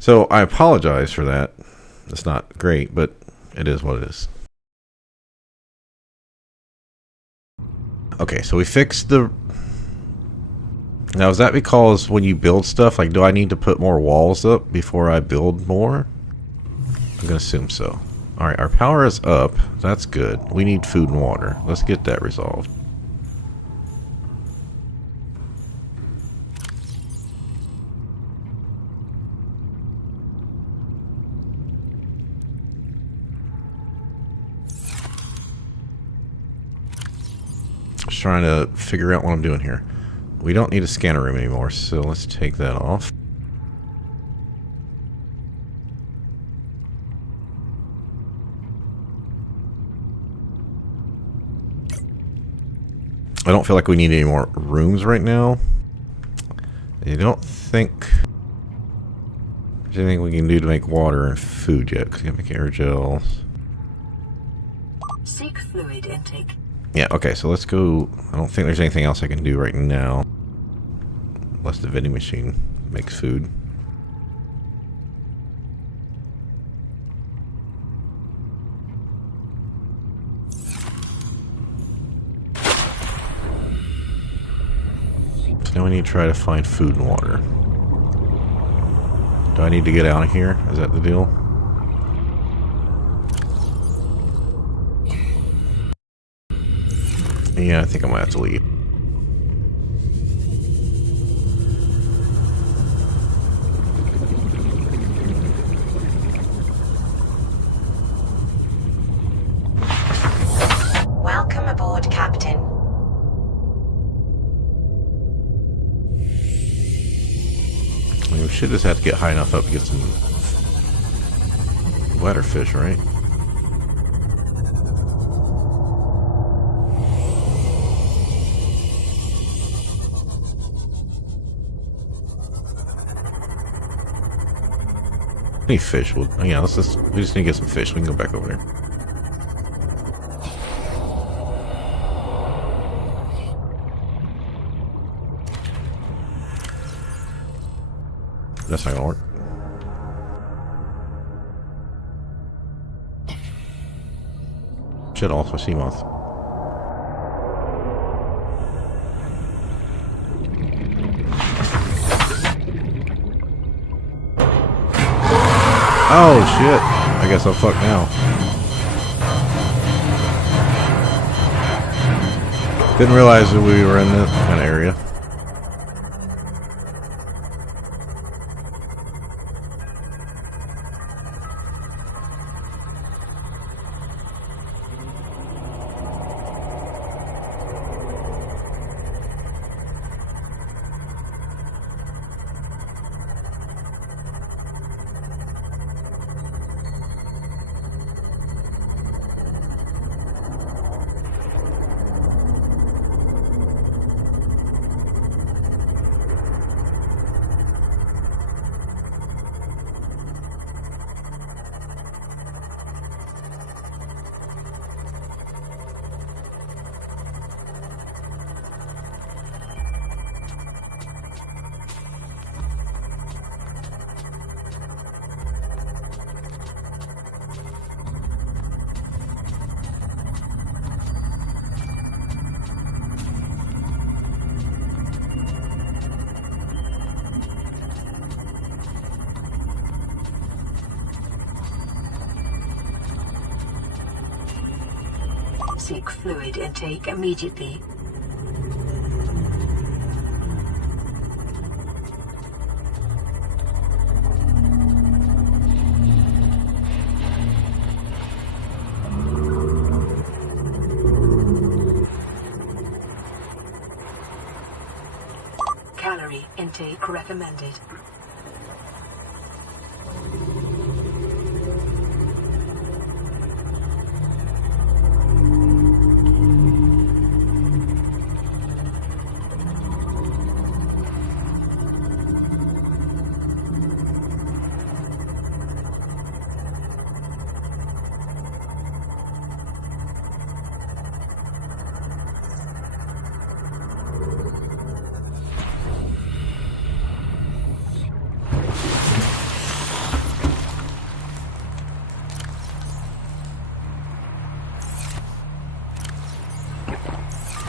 So I apologize for that. It's not great, but it is what it is. Okay, so we fixed the... Now, is that because when you build stuff, like, do I need to put more walls up before I build more? I'm going to assume so. Alright, our power is up. That's good. We need food and water. Let's get that resolved. Just trying to figure out what I'm doing here. We don't need a scanner room anymore, so let's take that off. I don't feel like we need any more rooms right now. I don't think there's anything we can do to make water and food yet, because we can make air gels. Seek fluid intake. Yeah, okay, so let's go. I don't think there's anything else I can do right now. Unless the vending machine makes food. So now we need to try to find food and water. Do I need to get out of here? Is that the deal? Yeah, I think I might have to leave. Welcome aboard, Captain. I mean, we should just have to get high enough up to get some bladderfish, right? Any fish? Well, yeah, we just need to get some fish. We can go back over there. That's not gonna work. Shit, also sea moth. Oh shit! I guess I'm fucked now. Didn't realize that we were in this kind of area. Seek fluid intake immediately. Calorie intake recommended.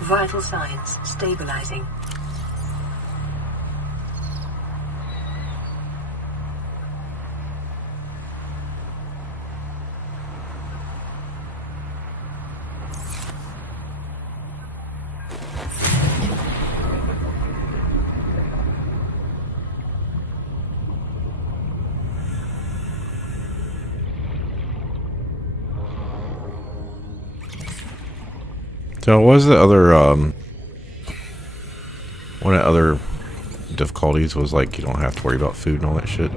Vital signs stabilizing. So what was the other, one of the other difficulties was like you don't have to worry about food and all that shit.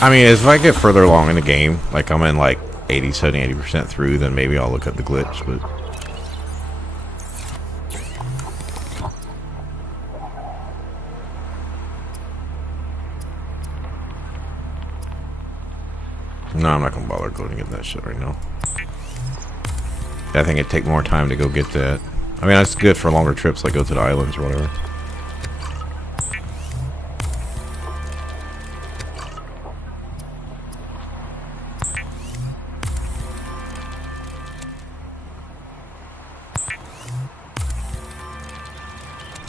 I mean, if I get further along in the game, like I'm in like 80, 70, 80% through, then maybe I'll look at the glitch, but... No, I'm not going to bother going to get that shit right now. I think it'd take more time to go get that. I mean, that's good for longer trips, like go to the islands or whatever.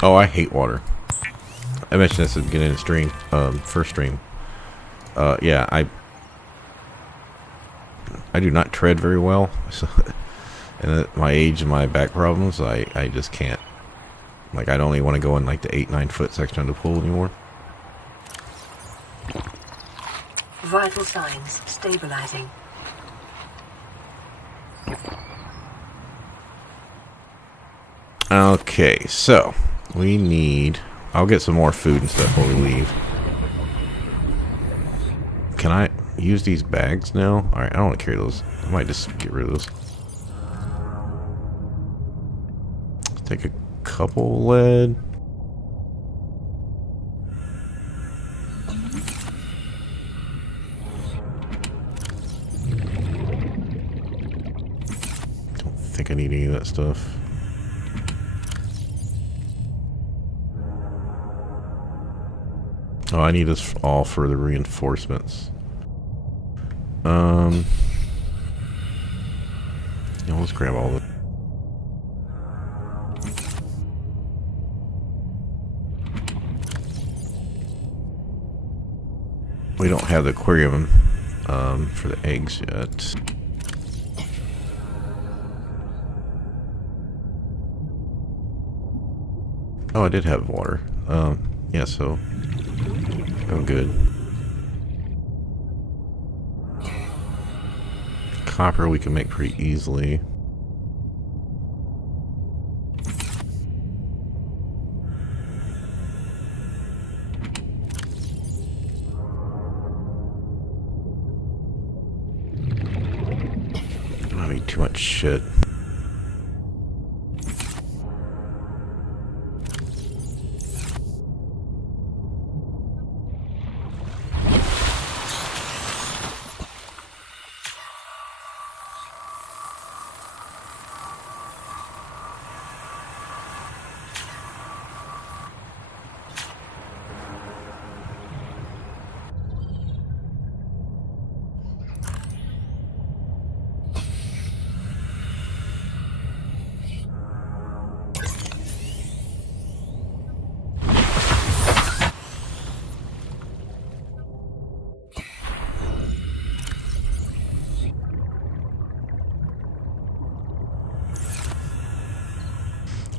Oh, I hate water. I mentioned this at the beginning of the stream, first stream. Yeah, I do not tread very well. So, and at my age and my back problems, I just can't. Like, I don't even want to go in like the 8-9 foot section of the pool anymore. Vital signs stabilizing. Okay, so we need... I'll get some more food and stuff before we leave. Can I use these bags now? Alright, I don't want to carry those. I might just get rid of those. Take a couple lead. Don't think I need any of that stuff. Oh, I need this all for the reinforcements. Yeah, let's grab all of it. We don't have the aquarium for the eggs yet. Oh, I did have water. Yeah, so... Oh, good. Copper we can make pretty easily. I don't need too much shit.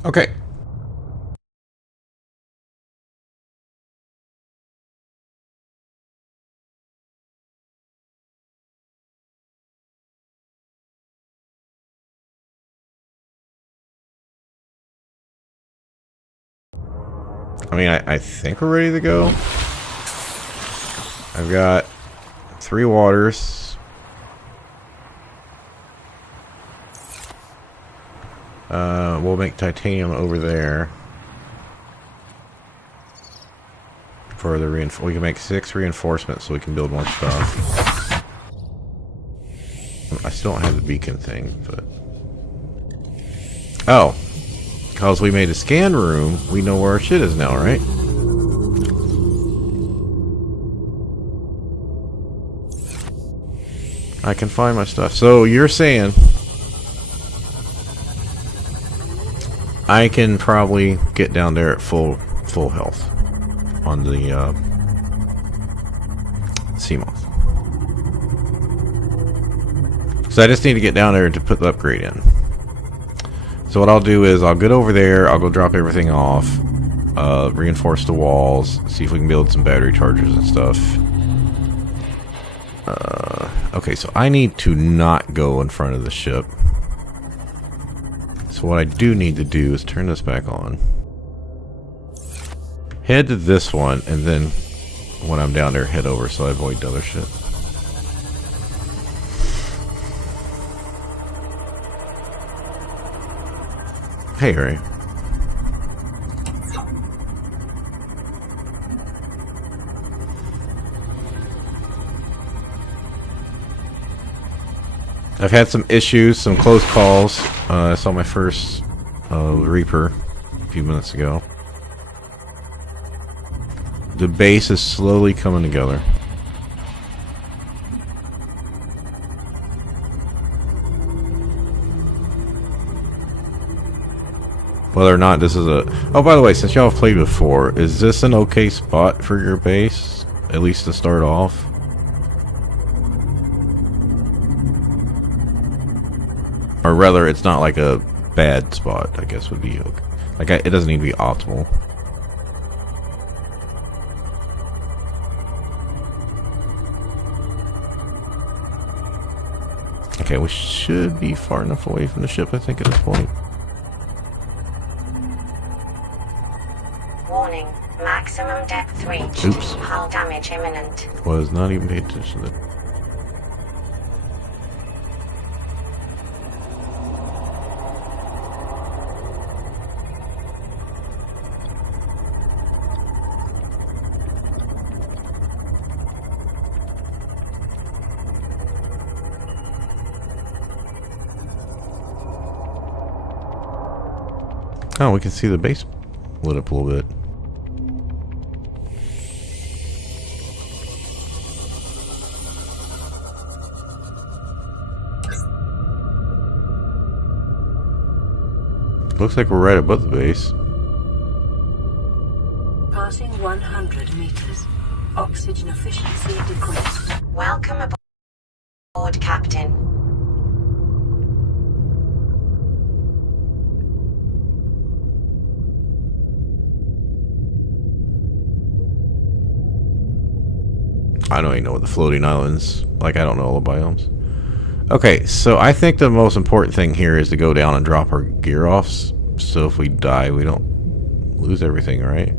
Okay. I mean, I think we're ready to go. I've got 3 waters. We'll make titanium over there. For the we can make 6 reinforcements so we can build more stuff. I still don't have the beacon thing, but... Oh. Because we made a scan room, we know where our shit is now, right? I can find my stuff. So you're saying I can probably get down there at full health on the Seamoth. So I just need to get down there to put the upgrade in. So what I'll do is I'll get over there, I'll go drop everything off, reinforce the walls, see if we can build some battery chargers and stuff. Okay, so I need to not go in front of the ship. So what I do need to do is turn this back on. Head to this one, and then when I'm down there, head over so I avoid the other shit. Hey, Ray. I've had some issues, some close calls. I saw my first Reaper a few minutes ago. The base is slowly coming together. Whether or not this is a... Oh, by the way, since y'all have played before, is this an okay spot for your base? At least to start off? Or rather, it's not like a bad spot, I guess would be okay. Like, it doesn't need to be optimal. Okay, we should be far enough away from the ship, I think, at this point. Warning, maximum depth reached. Oops. Hull damage imminent. Was not even paying attention to that. Oh, we can see the base lit up a little bit. Looks like we're right above the base. Passing 100 meters. Oxygen efficiency decreased. Welcome aboard, Captain. I don't even know what the floating islands, like I don't know all the biomes. Okay, so I think the most important thing here is to go down and drop our gear offs, so if we die we don't lose everything, right?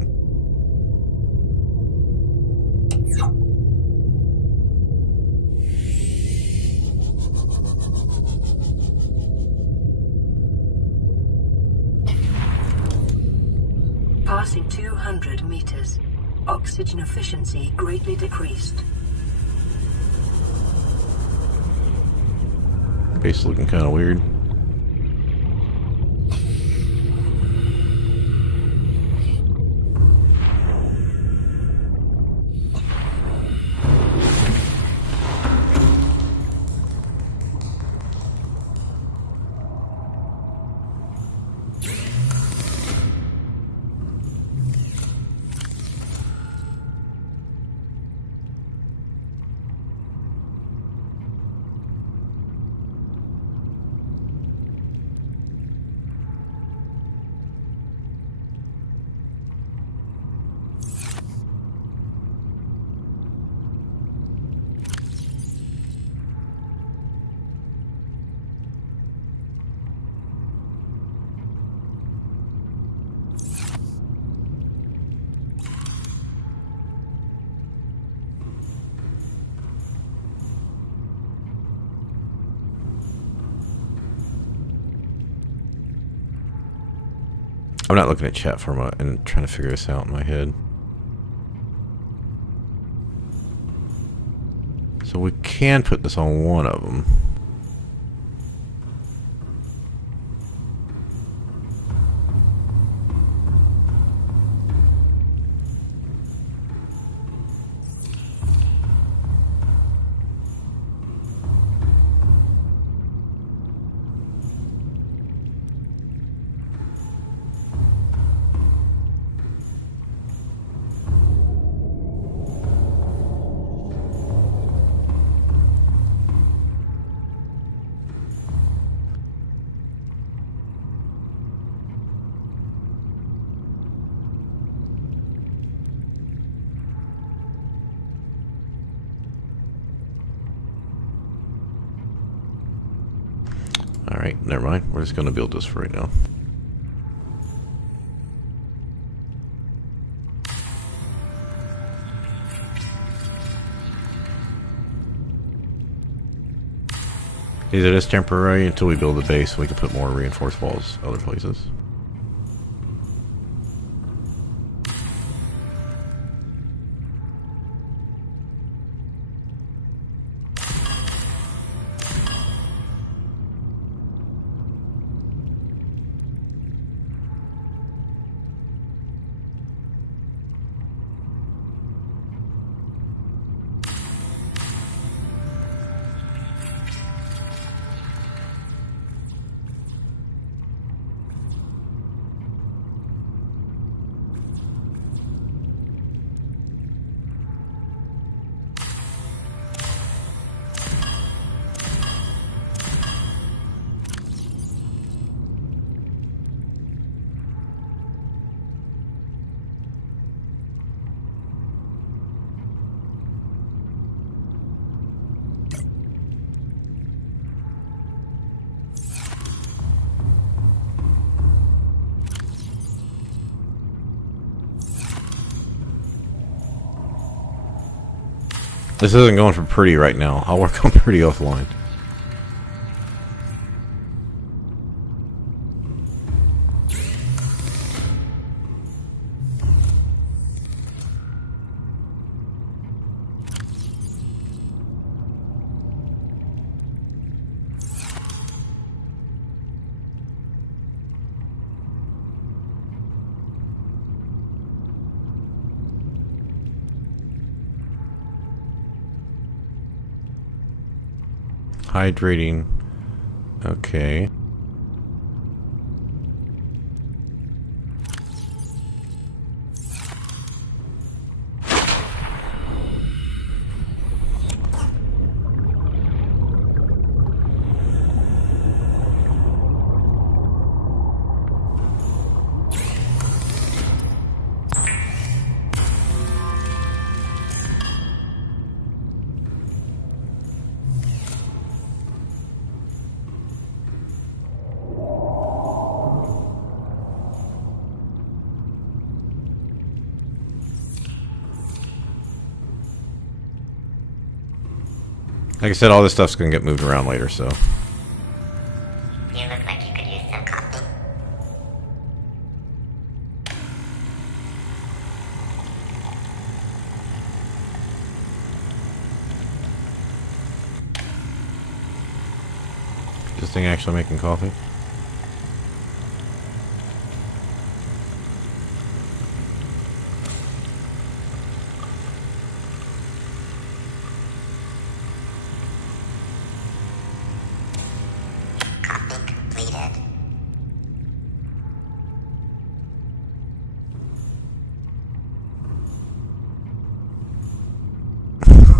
Passing 200 meters. Oxygen efficiency greatly decreased. Base looking kind of weird. I'm not looking at chat for a moment and trying to figure this out in my head. So we can put this on one of them. Alright, never mind. We're just going to build this for right now. It is temporary until we build the base so we can put more reinforced walls other places. This isn't going for pretty right now. I'll work on pretty offline. Hydrating. Okay. Like I said, all this stuff's gonna get moved around later, so. You look like you could use some coffee. This thing actually making coffee? Coffee completed.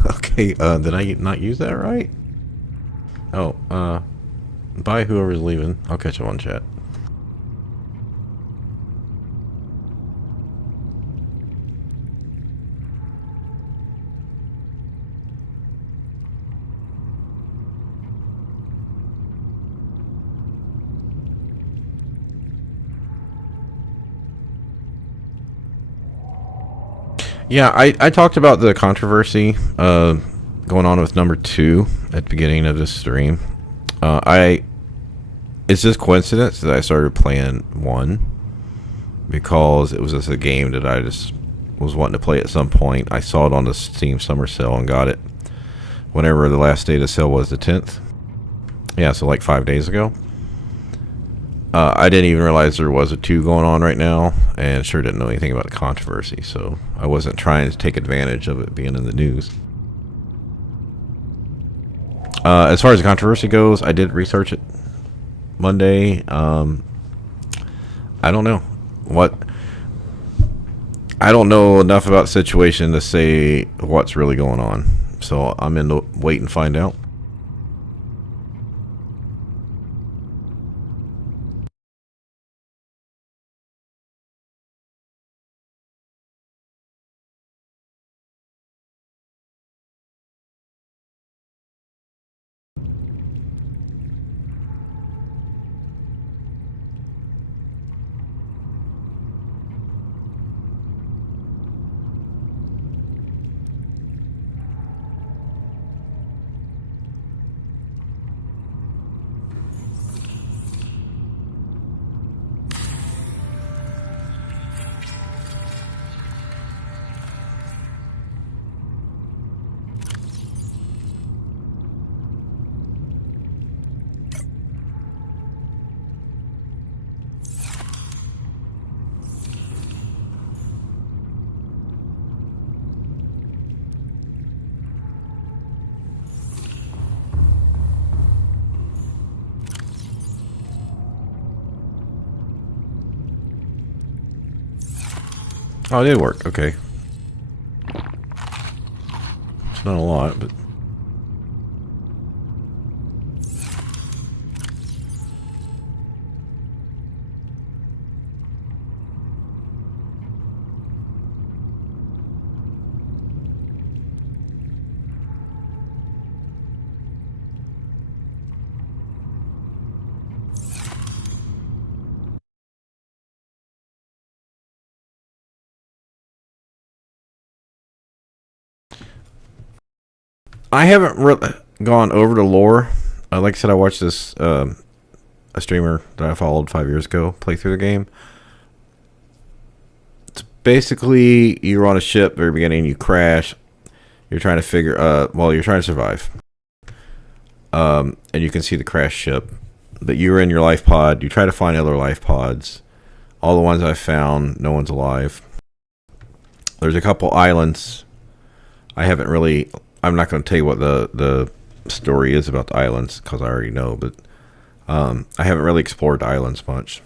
Okay, did I not use that right? Oh, bye whoever's leaving. I'll catch you on chat. Yeah, I talked about the controversy going on with number 2 at the beginning of this stream. It's just coincidence that I started playing 1 because it was just a game that I just was wanting to play at some point. I saw it on the Steam Summer Sale and got it whenever the last day of the sale was, the 10th. Yeah, so like 5 days ago. I didn't even realize there was a 2 going on right now, and sure didn't know anything about the controversy, so I wasn't trying to take advantage of it being in the news. As far as the controversy goes, I did research it Monday. I don't know I don't know enough about the situation to say what's really going on, so I'm in to wait and find out. Oh, it did work. Okay. It's not a lot, but... I haven't really gone over the lore. Like I said, I watched this a streamer that I followed 5 years ago play through the game. It's basically you're on a ship, very beginning, you crash. You're trying to figure, you're trying to survive. And you can see the crash ship. But you're in your life pod. You try to find other life pods. All the ones I've found, no one's alive. There's a couple islands. I'm not going to tell you what the story is about the islands because I already know, but I haven't really explored the islands much.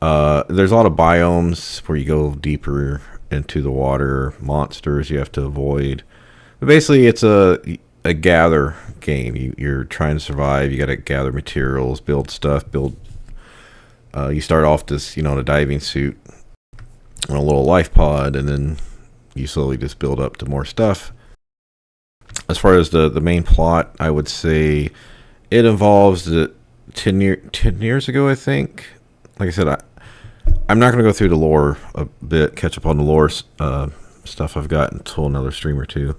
There's a lot of biomes where you go deeper into the water, monsters you have to avoid. But basically, it's a gather game. You're trying to survive. You got to gather materials, build stuff, you start off this, in a diving suit, in a little life pod, and then you slowly just build up to more stuff. As far as the main plot, I would say it involves 10 years ago, I think. Like I said, I'm not going to go through the lore a bit, catch up on the lore stuff I've got until another stream or two.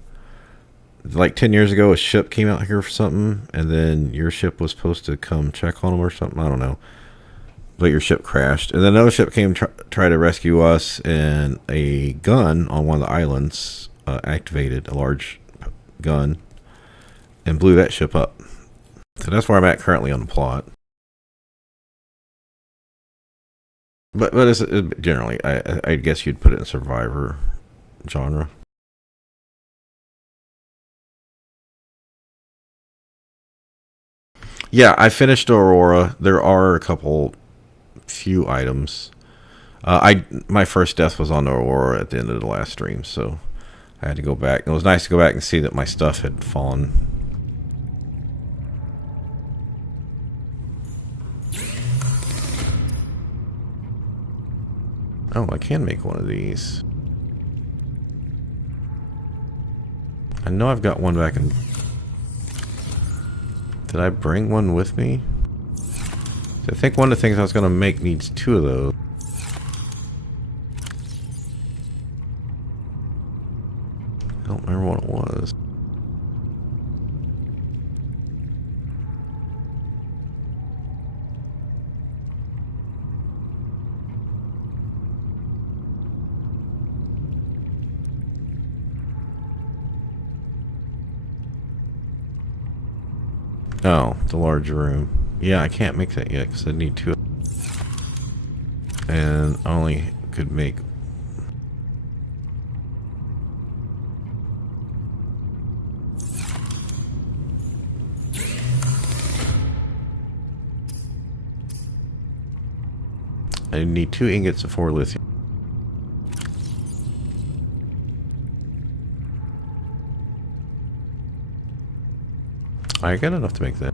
Like 10 years ago, a ship came out here for something, and then your ship was supposed to come check on them or something. I don't know. But your ship crashed. And then another ship came try to rescue us, and a gun on one of the islands activated, a large gun, and blew that ship up. So that's where I'm at currently on the plot. But it's, generally, I guess you'd put it in Survivor genre. Yeah, I finished Aurora. There are a few items. My first death was on Aurora at the end of the last stream, so I had to go back. It was nice to go back and see that my stuff had fallen. Oh, I can make one of these. I know I've got one back in... Did I bring one with me? I think one of the things I was going to make needs 2 of those. I don't remember what it was. Oh, the large room. Yeah, I can't make that yet because I need 2. And I only could make... I need 2 ingots of 4 lithium. I got enough to make that.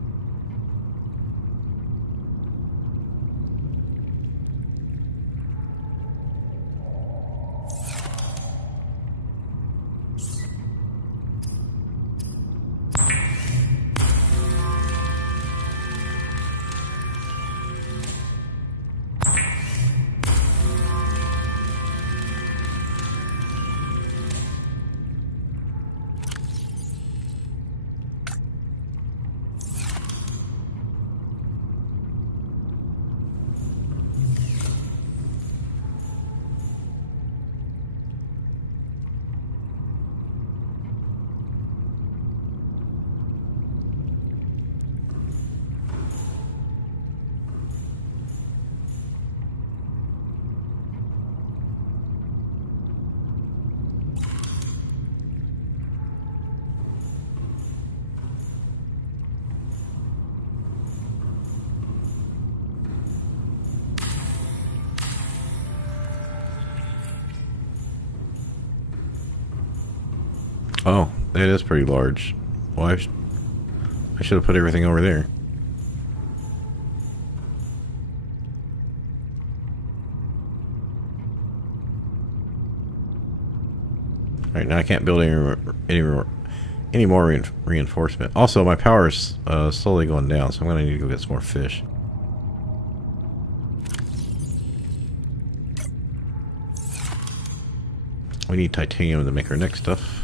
Oh, it is pretty large. Well, I should have put everything over there. Alright, now I can't build any more reinforcement. Also, my power is slowly going down, so I'm going to need to go get some more fish. We need titanium to make our next stuff.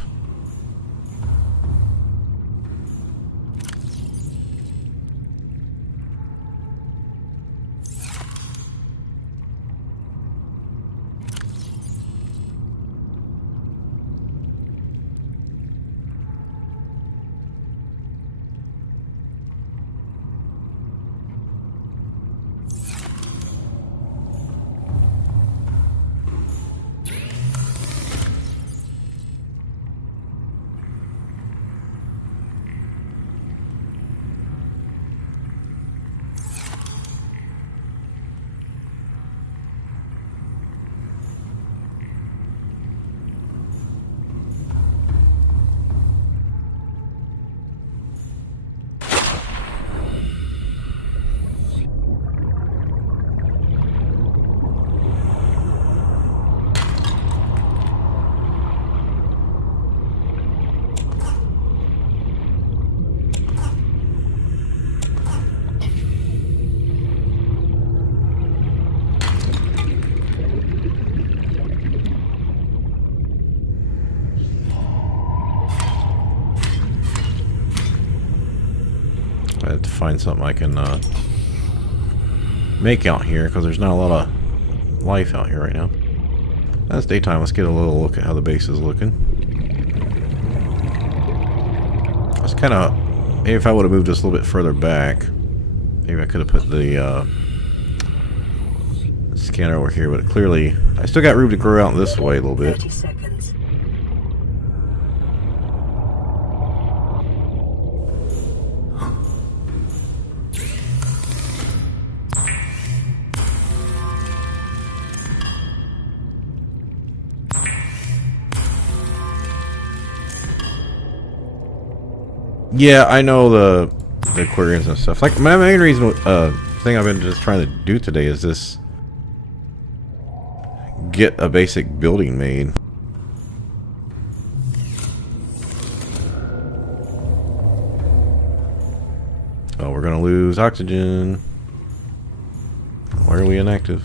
I have to find something I can make out here because there's not a lot of life out here right now. That's daytime. Let's get a little look at how the base is looking. It's kind of... Maybe if I would have moved this a little bit further back, maybe I could have put the scanner over here, but clearly I still got room to grow out this way a little bit. 30 seconds. Yeah, I know the aquariums and stuff. Like my main reason, thing I've been just trying to do today is this: get a basic building made. Oh, we're gonna lose oxygen. Why are we inactive?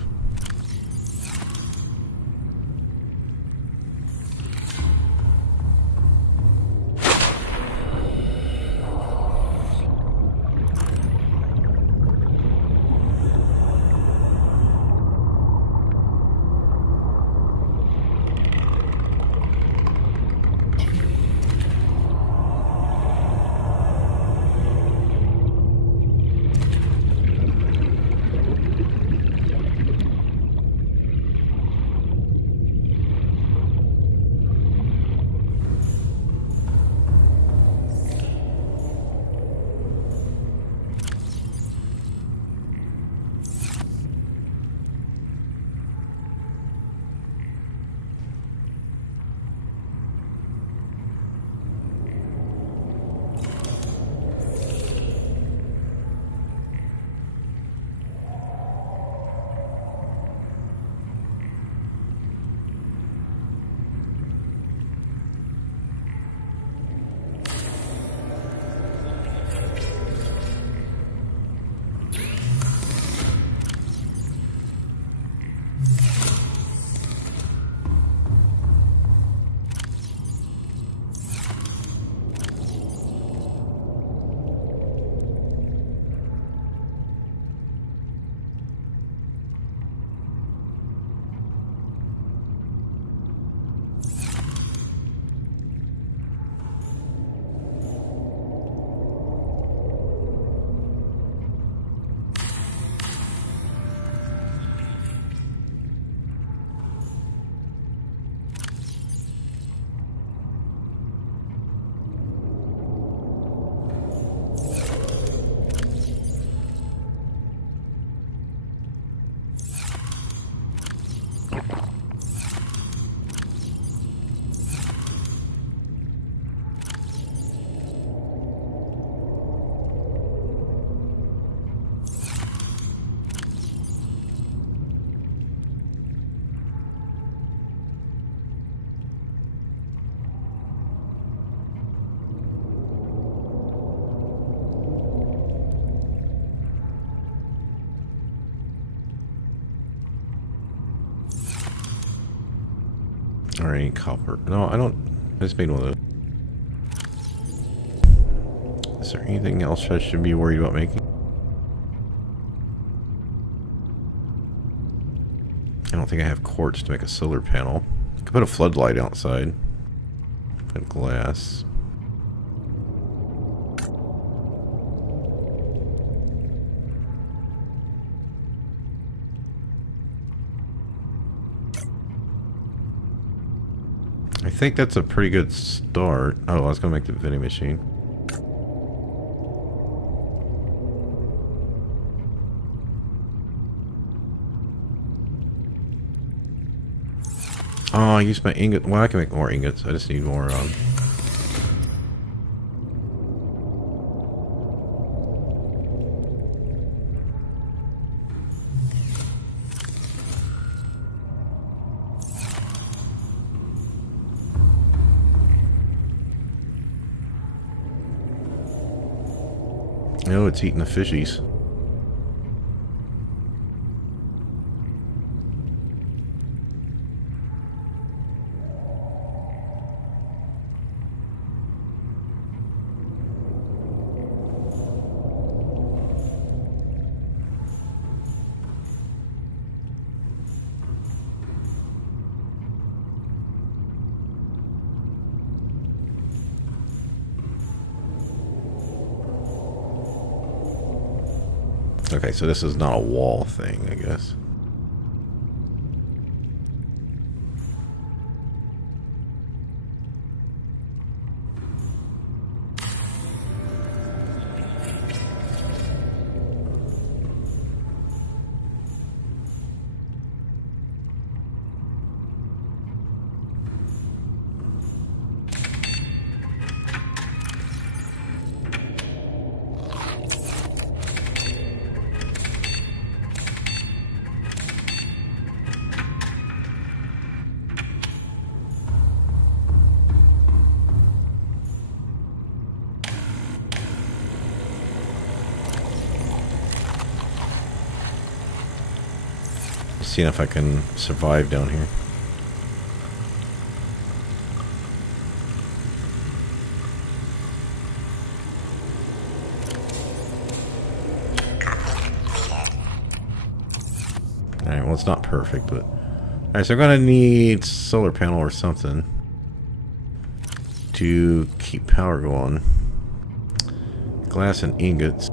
Or any copper. No, I don't. I just made one of those. Is there anything else I should be worried about making? I don't think I have quartz to make a solar panel. I could put a floodlight outside. Put glass. I think that's a pretty good start. Oh, I was going to make the vending machine. Oh, I used my ingot. Well, I can make more ingots. I just need more, Oh, it's eating the fishies. Okay, so this is not a wall thing, I guess. Seeing if I can survive down here. Alright, well it's not perfect, but... Alright, so I'm gonna need solar panel or something to keep power going. Glass and ingots.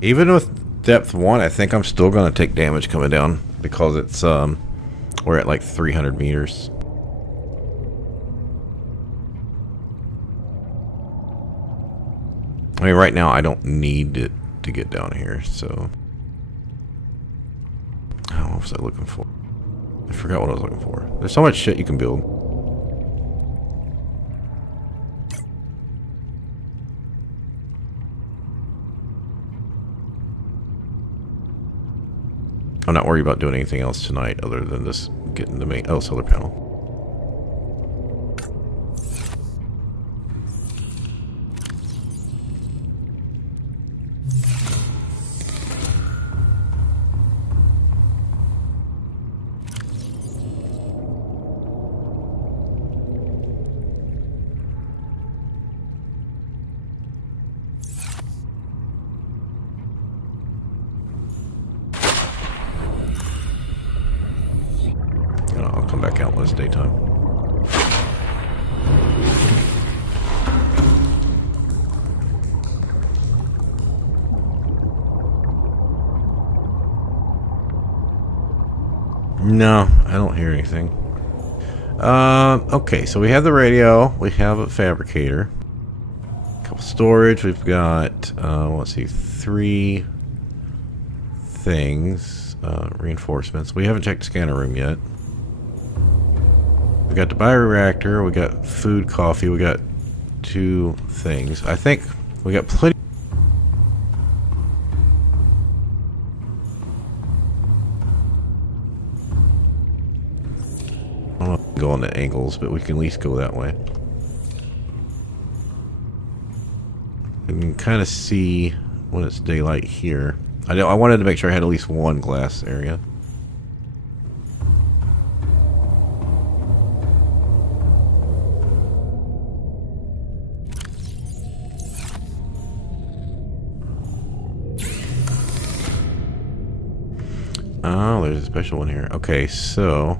Even with depth 1, I think I'm still going to take damage coming down because it's we're at like 300 meters. I mean, right now I don't need it to get down here, so... Oh, what was I looking for? I forgot what I was looking for. There's so much shit you can build. I'm not worried about doing anything else tonight other than just getting the main solar panel. I'll come back out when it's daytime. No, I don't hear anything. Okay, so we have the radio. We have a fabricator. A couple storage. We've got, let's see, 3 things. Reinforcements. We haven't checked the scanner room yet. We got the bioreactor, we got food, coffee, we got 2 things. I think we got plenty. I don't know if we can go on the angles, but we can at least go that way. We can kind of see when it's daylight here. I wanted to make sure I had at least one glass area. Oh, there's a special one here. Okay, so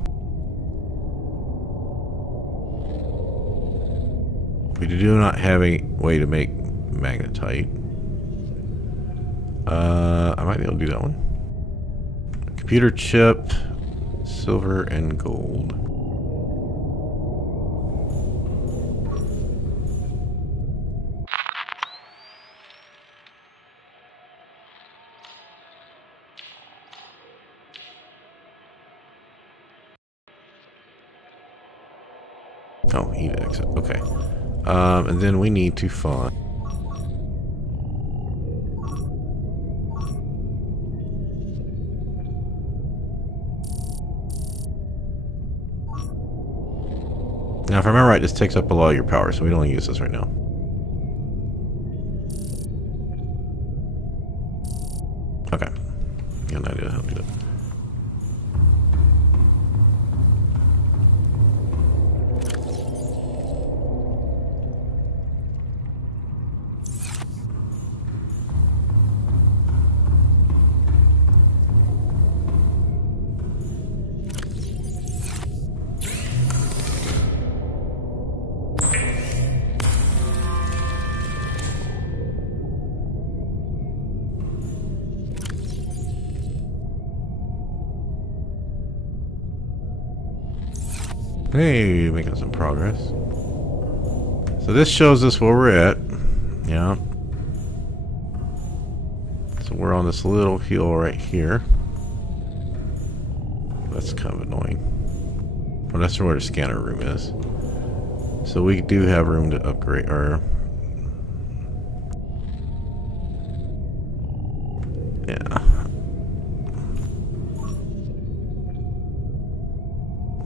we do not have a way to make magnetite. I might be able to do that one. Computer chip, silver and gold. Oh, heat exit. Okay. And then we need to find. Now, if I remember right, this takes up a lot of your power, so we don't use this right now. Okay. Got an idea how to do that. Hey, making some progress. So this shows us where we're at. Yeah. So we're on this little hill right here. That's kind of annoying. Well, that's where the scanner room is. So we do have room to upgrade our... Yeah.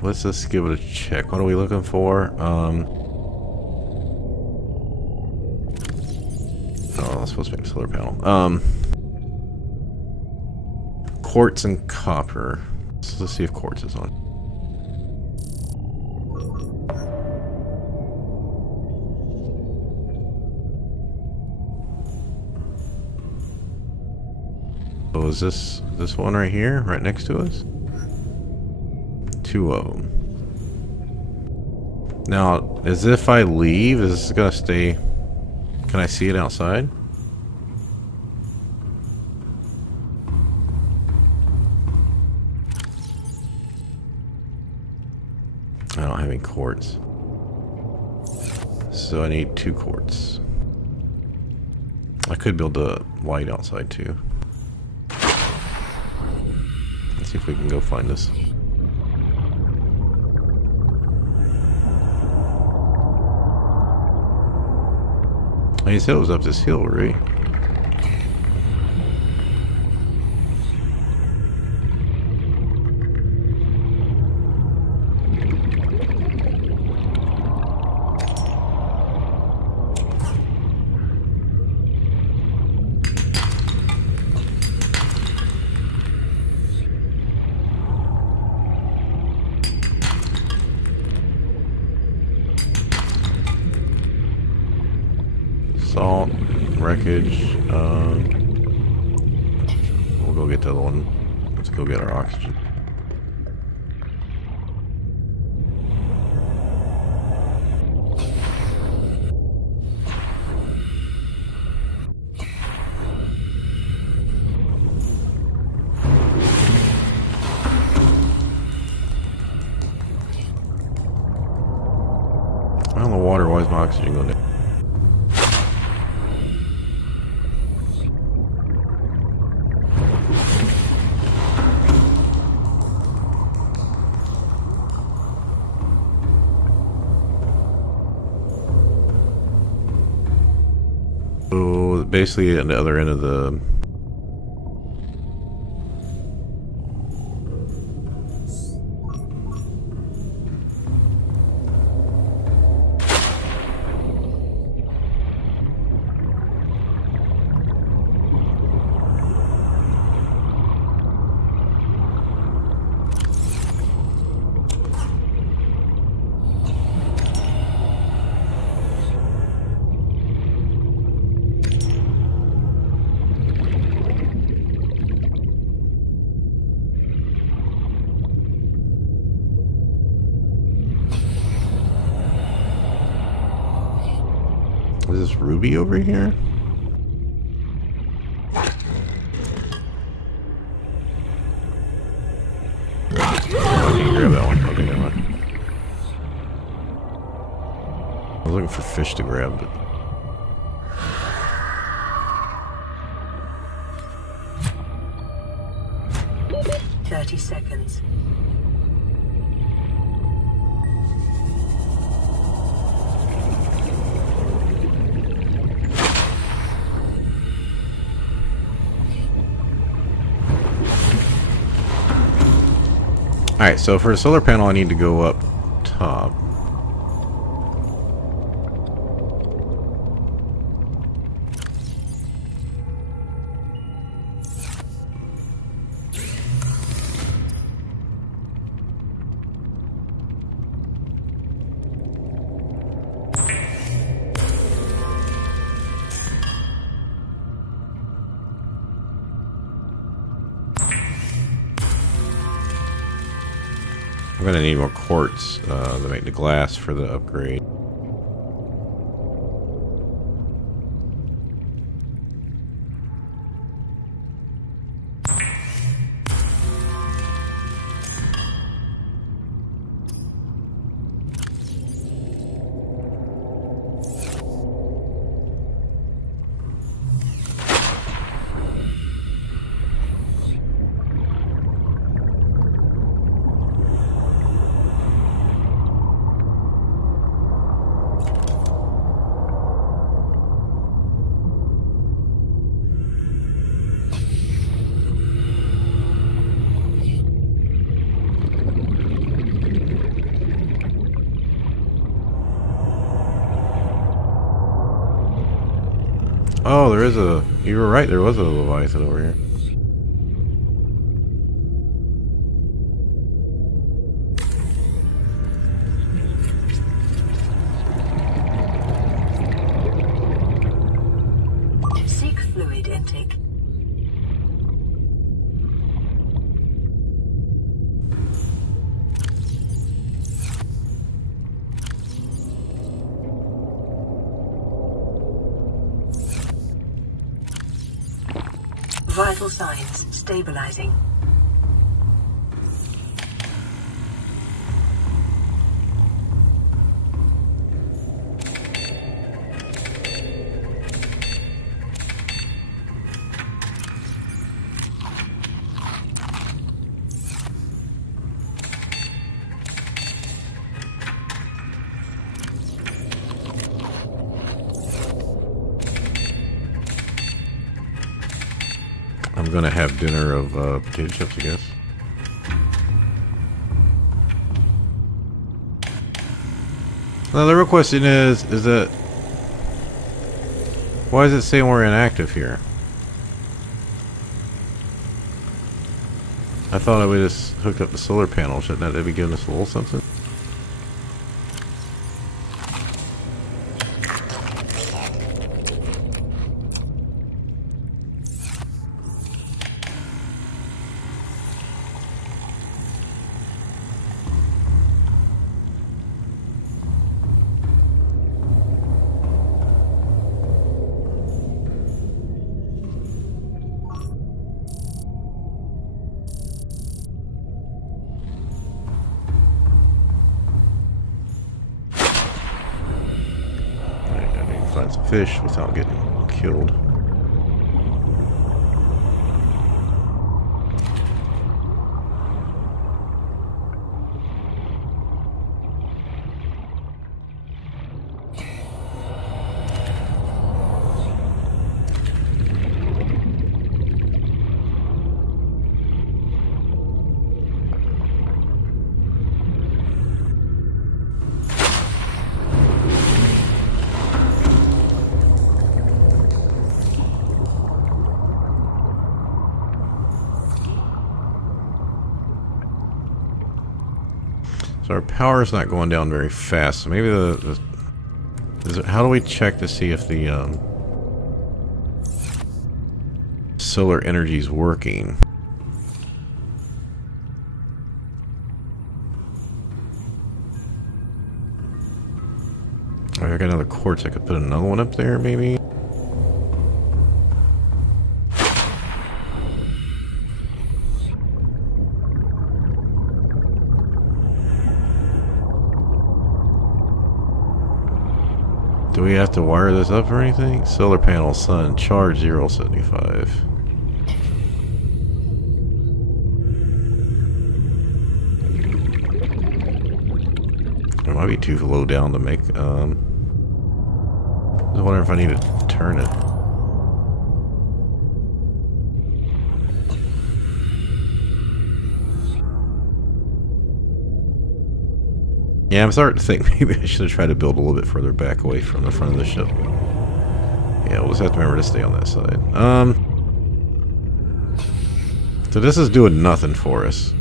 Let's just give it a check. What are we looking for? Oh, that's supposed to be a solar panel. Quartz and copper. So let's see if quartz is on. Oh, is this one right here, right next to us? Two of them. Now, as if I leave, is this gonna stay? Can I see it outside? I don't have any quartz, so I need 2 quartz. I could build a light outside too. Let's see if we can go find this. He said it was up this hill, right? Salt, wreckage. We'll go get the other one. Let's go get our oxygen. Well, the water, why is my oxygen going down? So basically at the other end of the this Ruby over here? Oh, I can't grab that one. Okay, never mind. I was looking for fish to grab, but 30 seconds. alright, so for the solar panel I need to go up top. I'm gonna need more quartz to make the glass for the upgrade. Oh, there is a... You were right, there was a Leviathan over here. Seek fluid intake. Vital signs stabilizing. I'm gonna have dinner of potato chips, I guess. Now the real question is that... Why does it say we're inactive here? I thought we just hooked up the solar panel. Shouldn't that be giving us a little something? Find some fish without getting killed. So our power's not going down very fast. So maybe how do we check to see if the solar energy is working? I I got another quartz. I could put another one up there, maybe. Do we have to wire this up or anything? Solar panel, sun, charge 0.75. It might be too low down to make, I was wondering if I need to turn it. Yeah, I'm starting to think maybe I should have tried to build a little bit further back away from the front of the ship. Yeah, we'll just have to remember to stay on that side. So this is doing nothing for us.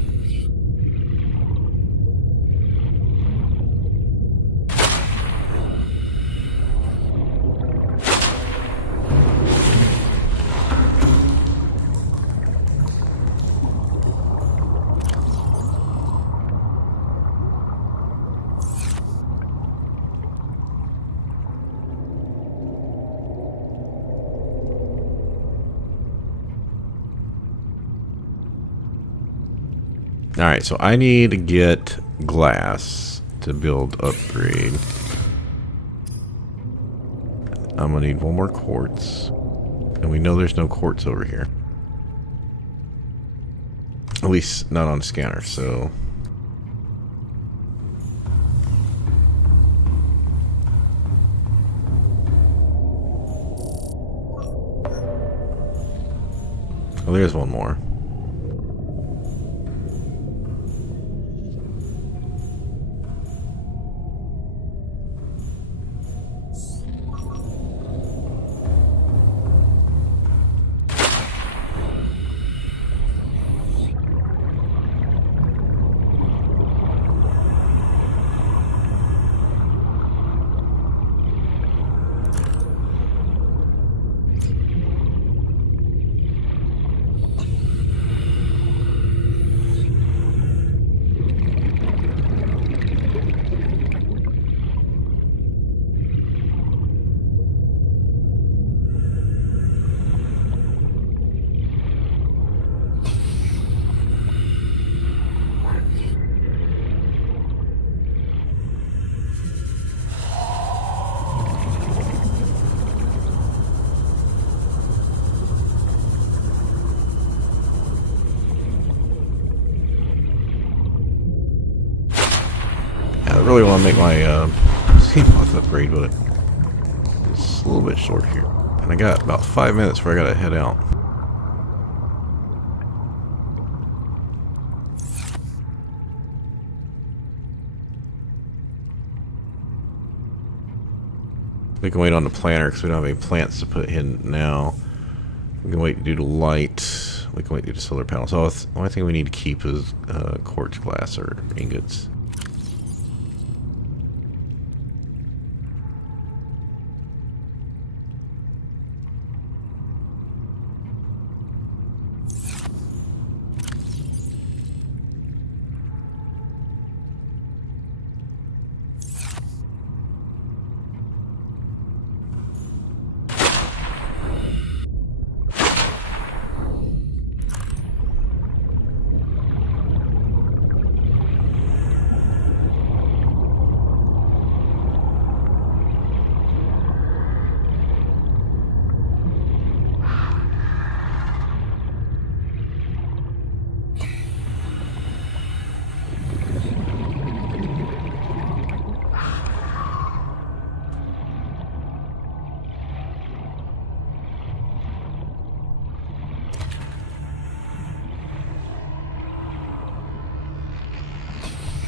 Alright, so I need to get glass to build upgrade. I'm gonna need one more quartz. And we know there's no quartz over here. At least not on the scanner, so... Oh, there's one more. I really want to make my seamless upgrade, but it's a little bit short here. And I got about 5 minutes before I gotta head out. We can wait on the planter because we don't have any plants to put in now. We can wait to do the light. We can wait to do the solar panel. So the only thing we need to keep is quartz glass or ingots.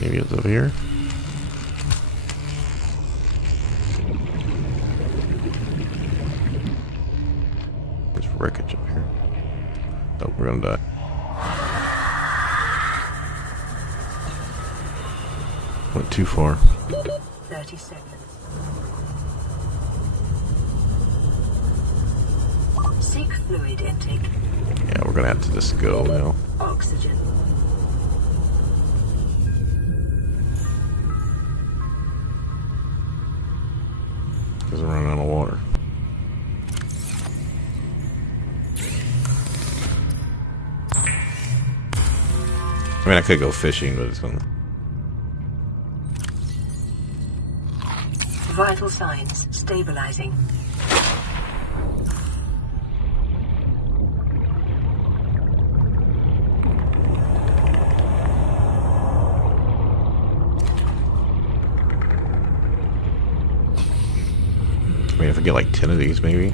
Maybe it's over here. There's wreckage up here. Oh, we're gonna die. Went too far. 30 seconds. Seek fluid intake. Yeah, we're gonna have to just go now. Oxygen. Because I'm running out of water. I mean, I could go fishing, but it's gonna... Vital signs stabilizing. I mean, if I get like 10 of these, maybe.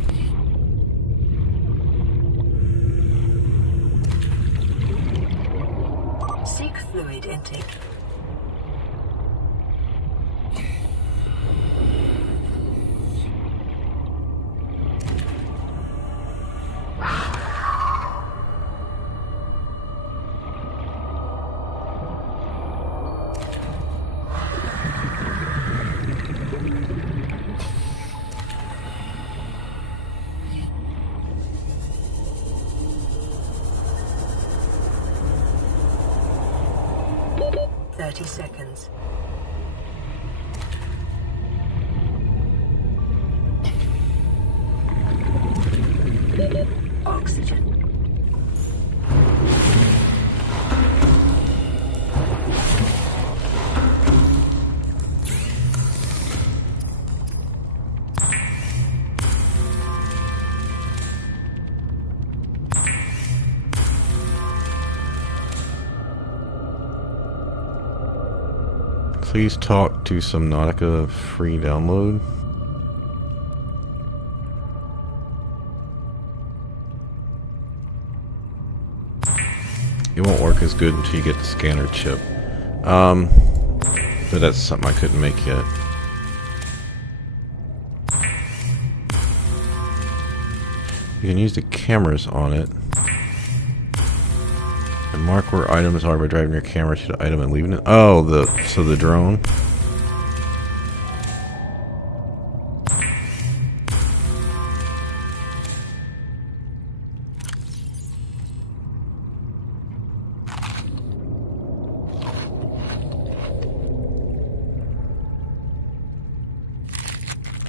Seek fluid intake. Seconds. Oxygen. Please talk to Subnautica free download. It won't work as good until you get the scanner chip. But that's something I couldn't make yet. You can use the cameras on it. And mark where items are by driving your camera to the item and leaving it. Oh, so the drone.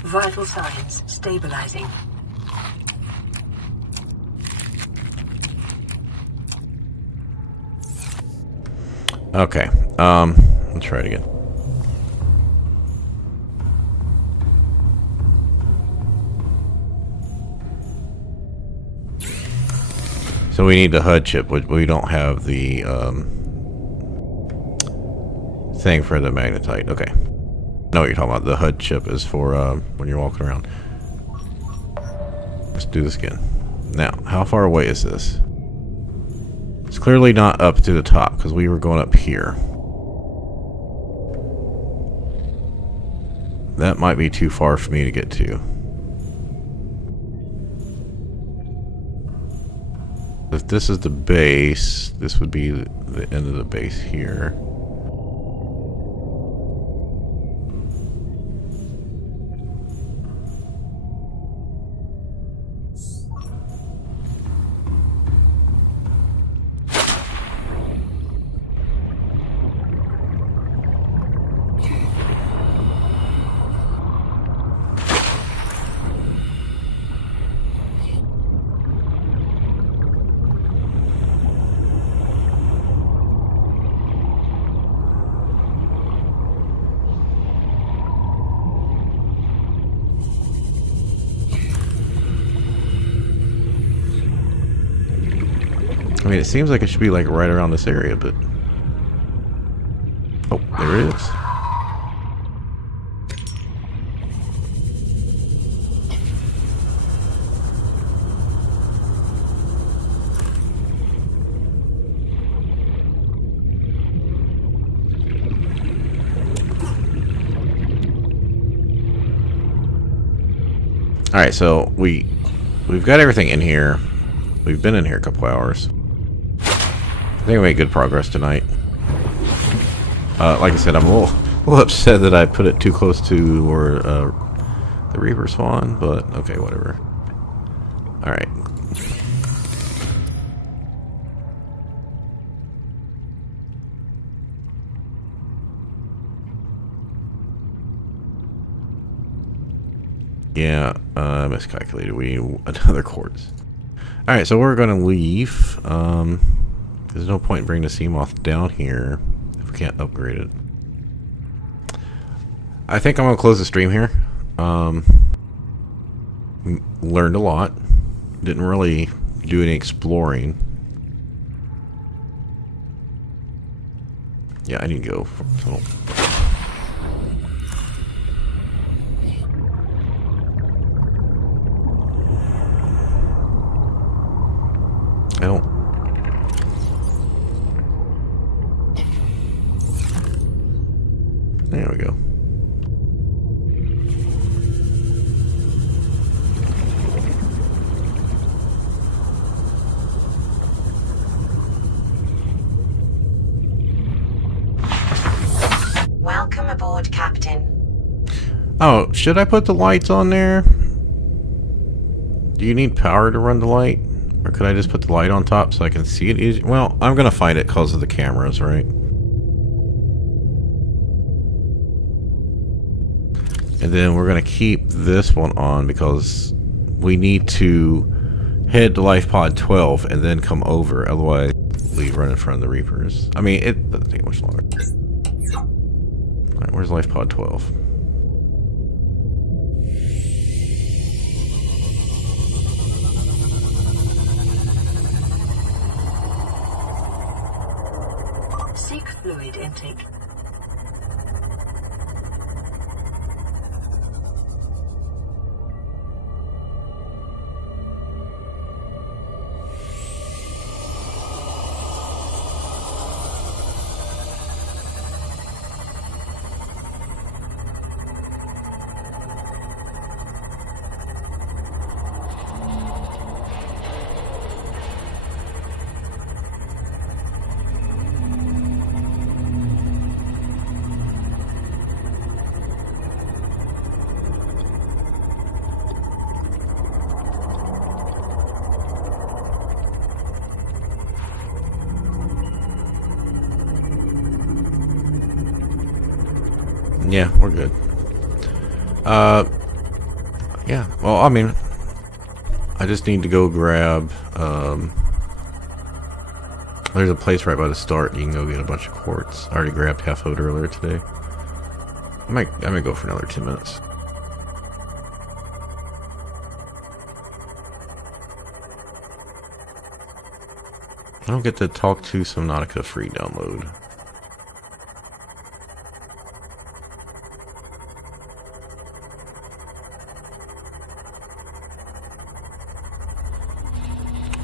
Vital signs stabilizing. Okay. Let's try it again. So we need the HUD chip. We don't have the thing for the magnetite. Okay. I know what you're talking about. The HUD chip is for when you're walking around. Let's do this again. Now, how far away is this? It's clearly not up to the top because we were going up here. That might be too far for me to get to. If this is the base, this would be the end of the base here. I mean, it seems like it should be like right around this area, but... Oh, there it is. Alright, so we've got everything in here. We've been in here a couple hours. I think we made good progress tonight. Like I said, I'm a little upset that I put it too close to where the Reaper spawn, but okay, whatever. Alright. Yeah, miscalculated. We need another quartz. Alright, so we're going to leave. There's no point in bringing the Seamoth down here if we can't upgrade it. I think I'm going to close the stream here. Learned a lot. Didn't really do any exploring. Yeah, I need to go. So. I don't. There we go. Welcome aboard, Captain. Oh, should I put the lights on there? Do you need power to run the light? Or could I just put the light on top so I can see it easy? Well, I'm going to find it because of the cameras, right? And then we're going to keep this one on because we need to head to Life Pod 12 and then come over. Otherwise, we run in front of the Reapers. I mean, it doesn't take much longer. Alright, where's Life Pod 12? Seek fluid intake. Yeah, we're good. Yeah, well, I mean, I just need to go grab, there's a place right by the start. You can go get a bunch of quartz. I already grabbed half of it earlier today. I might go for another 10 minutes. I don't get to talk to Subnautica free download.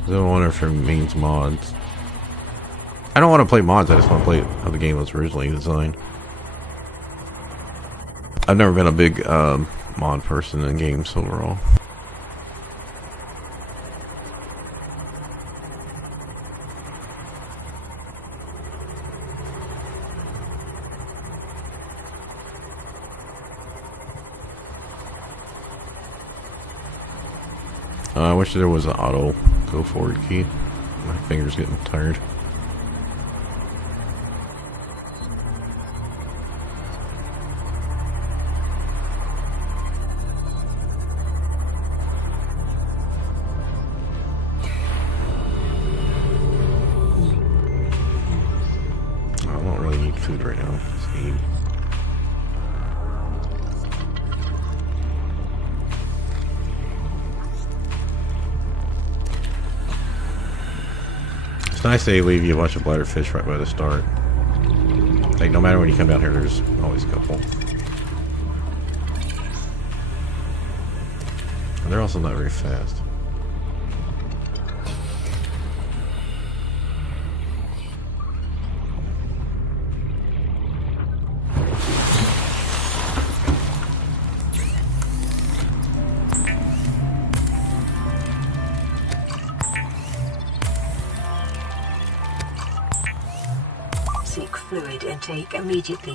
I wonder if it means mods. I don't want to play mods, I just want to play how the game was originally designed. I've never been a big mod person in games overall. I wish there was an auto go forward key. My finger's getting tired. I don't really need food right now. Just eat. It's nice they leave you a bunch of bladderfish right by the start. Like, no matter when you come down here, there's always a couple. And they're also not very fast. Seek fluid intake immediately.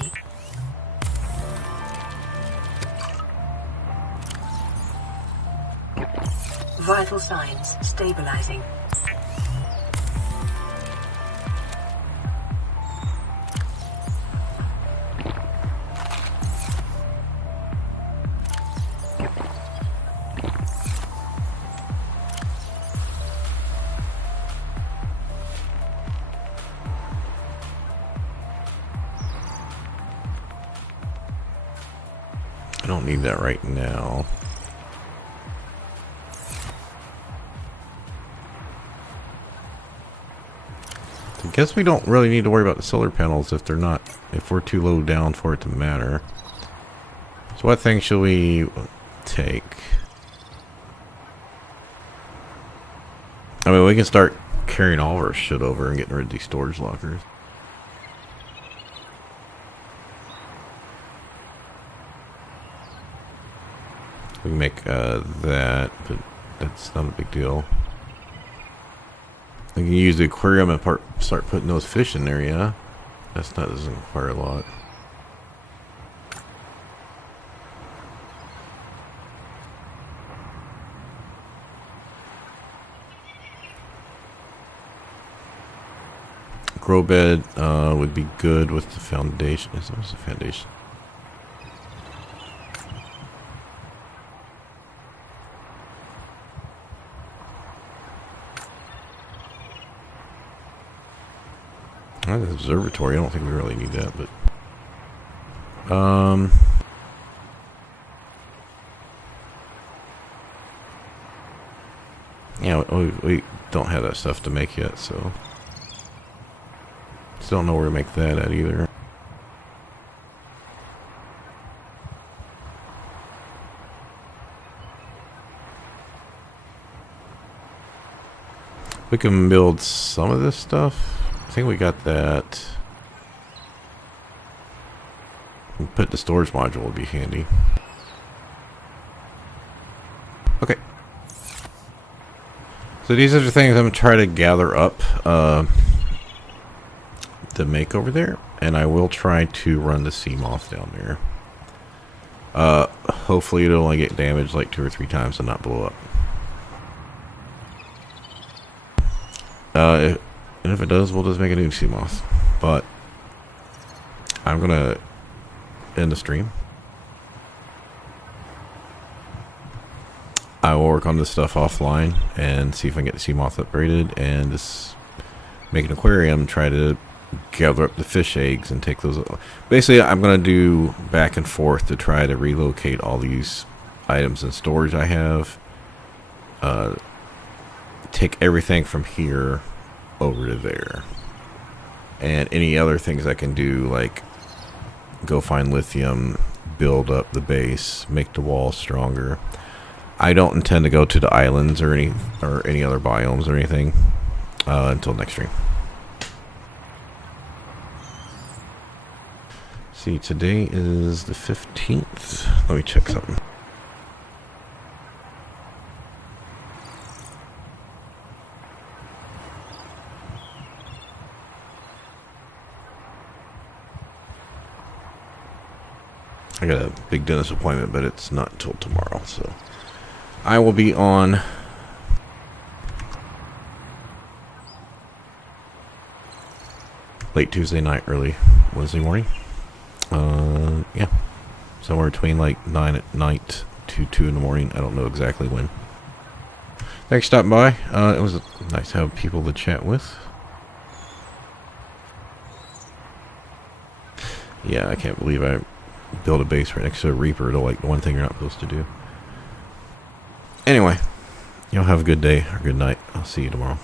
Vital signs stabilizing. I don't need that right now. I guess we don't really need to worry about the solar panels if we're too low down for it to matter. So what things should we take? I mean, we can start carrying all of our shit over and getting rid of these storage lockers. We can make that, but that's not a big deal. We can use the aquarium and start putting those fish in there, yeah? Doesn't require a lot. Grow bed would be good with the foundation. What's the foundation? The observatory, I don't think we really need that, but yeah, we don't have that stuff to make yet, so still don't know where to make that at either. We can build some of this stuff. I think we got that. Put the storage module would be handy. Okay. So these are the things I'm going to try to gather up to make over there. And I will try to run the sea moth down there. Hopefully it'll only get damaged like 2 or 3 times and not blow up. And if it does, we'll just make a new sea moth. But I'm gonna end the stream. I will work on this stuff offline and see if I can get the sea moth upgraded and just make an aquarium. Try to gather up the fish eggs and take those. Basically, I'm gonna do back and forth to try to relocate all these items in storage I have. Take everything from here over to there, and any other things I can do, like go find lithium, build up the base, make the wall stronger. I don't intend to go to the islands or any other biomes or anything until next stream. See, today is the 15th. Let me check something. I got a big dentist appointment, but it's not until tomorrow, so I will be on late Tuesday night, early Wednesday morning. Yeah, somewhere between like 9 at night to 2 in the morning. I don't know exactly when. Thanks for stopping by. It was nice to have people to chat with. Yeah, I can't believe I build a base right next to a Reaper to like the one thing you're not supposed to do. Anyway, y'all have a good day or good night. I'll see you tomorrow.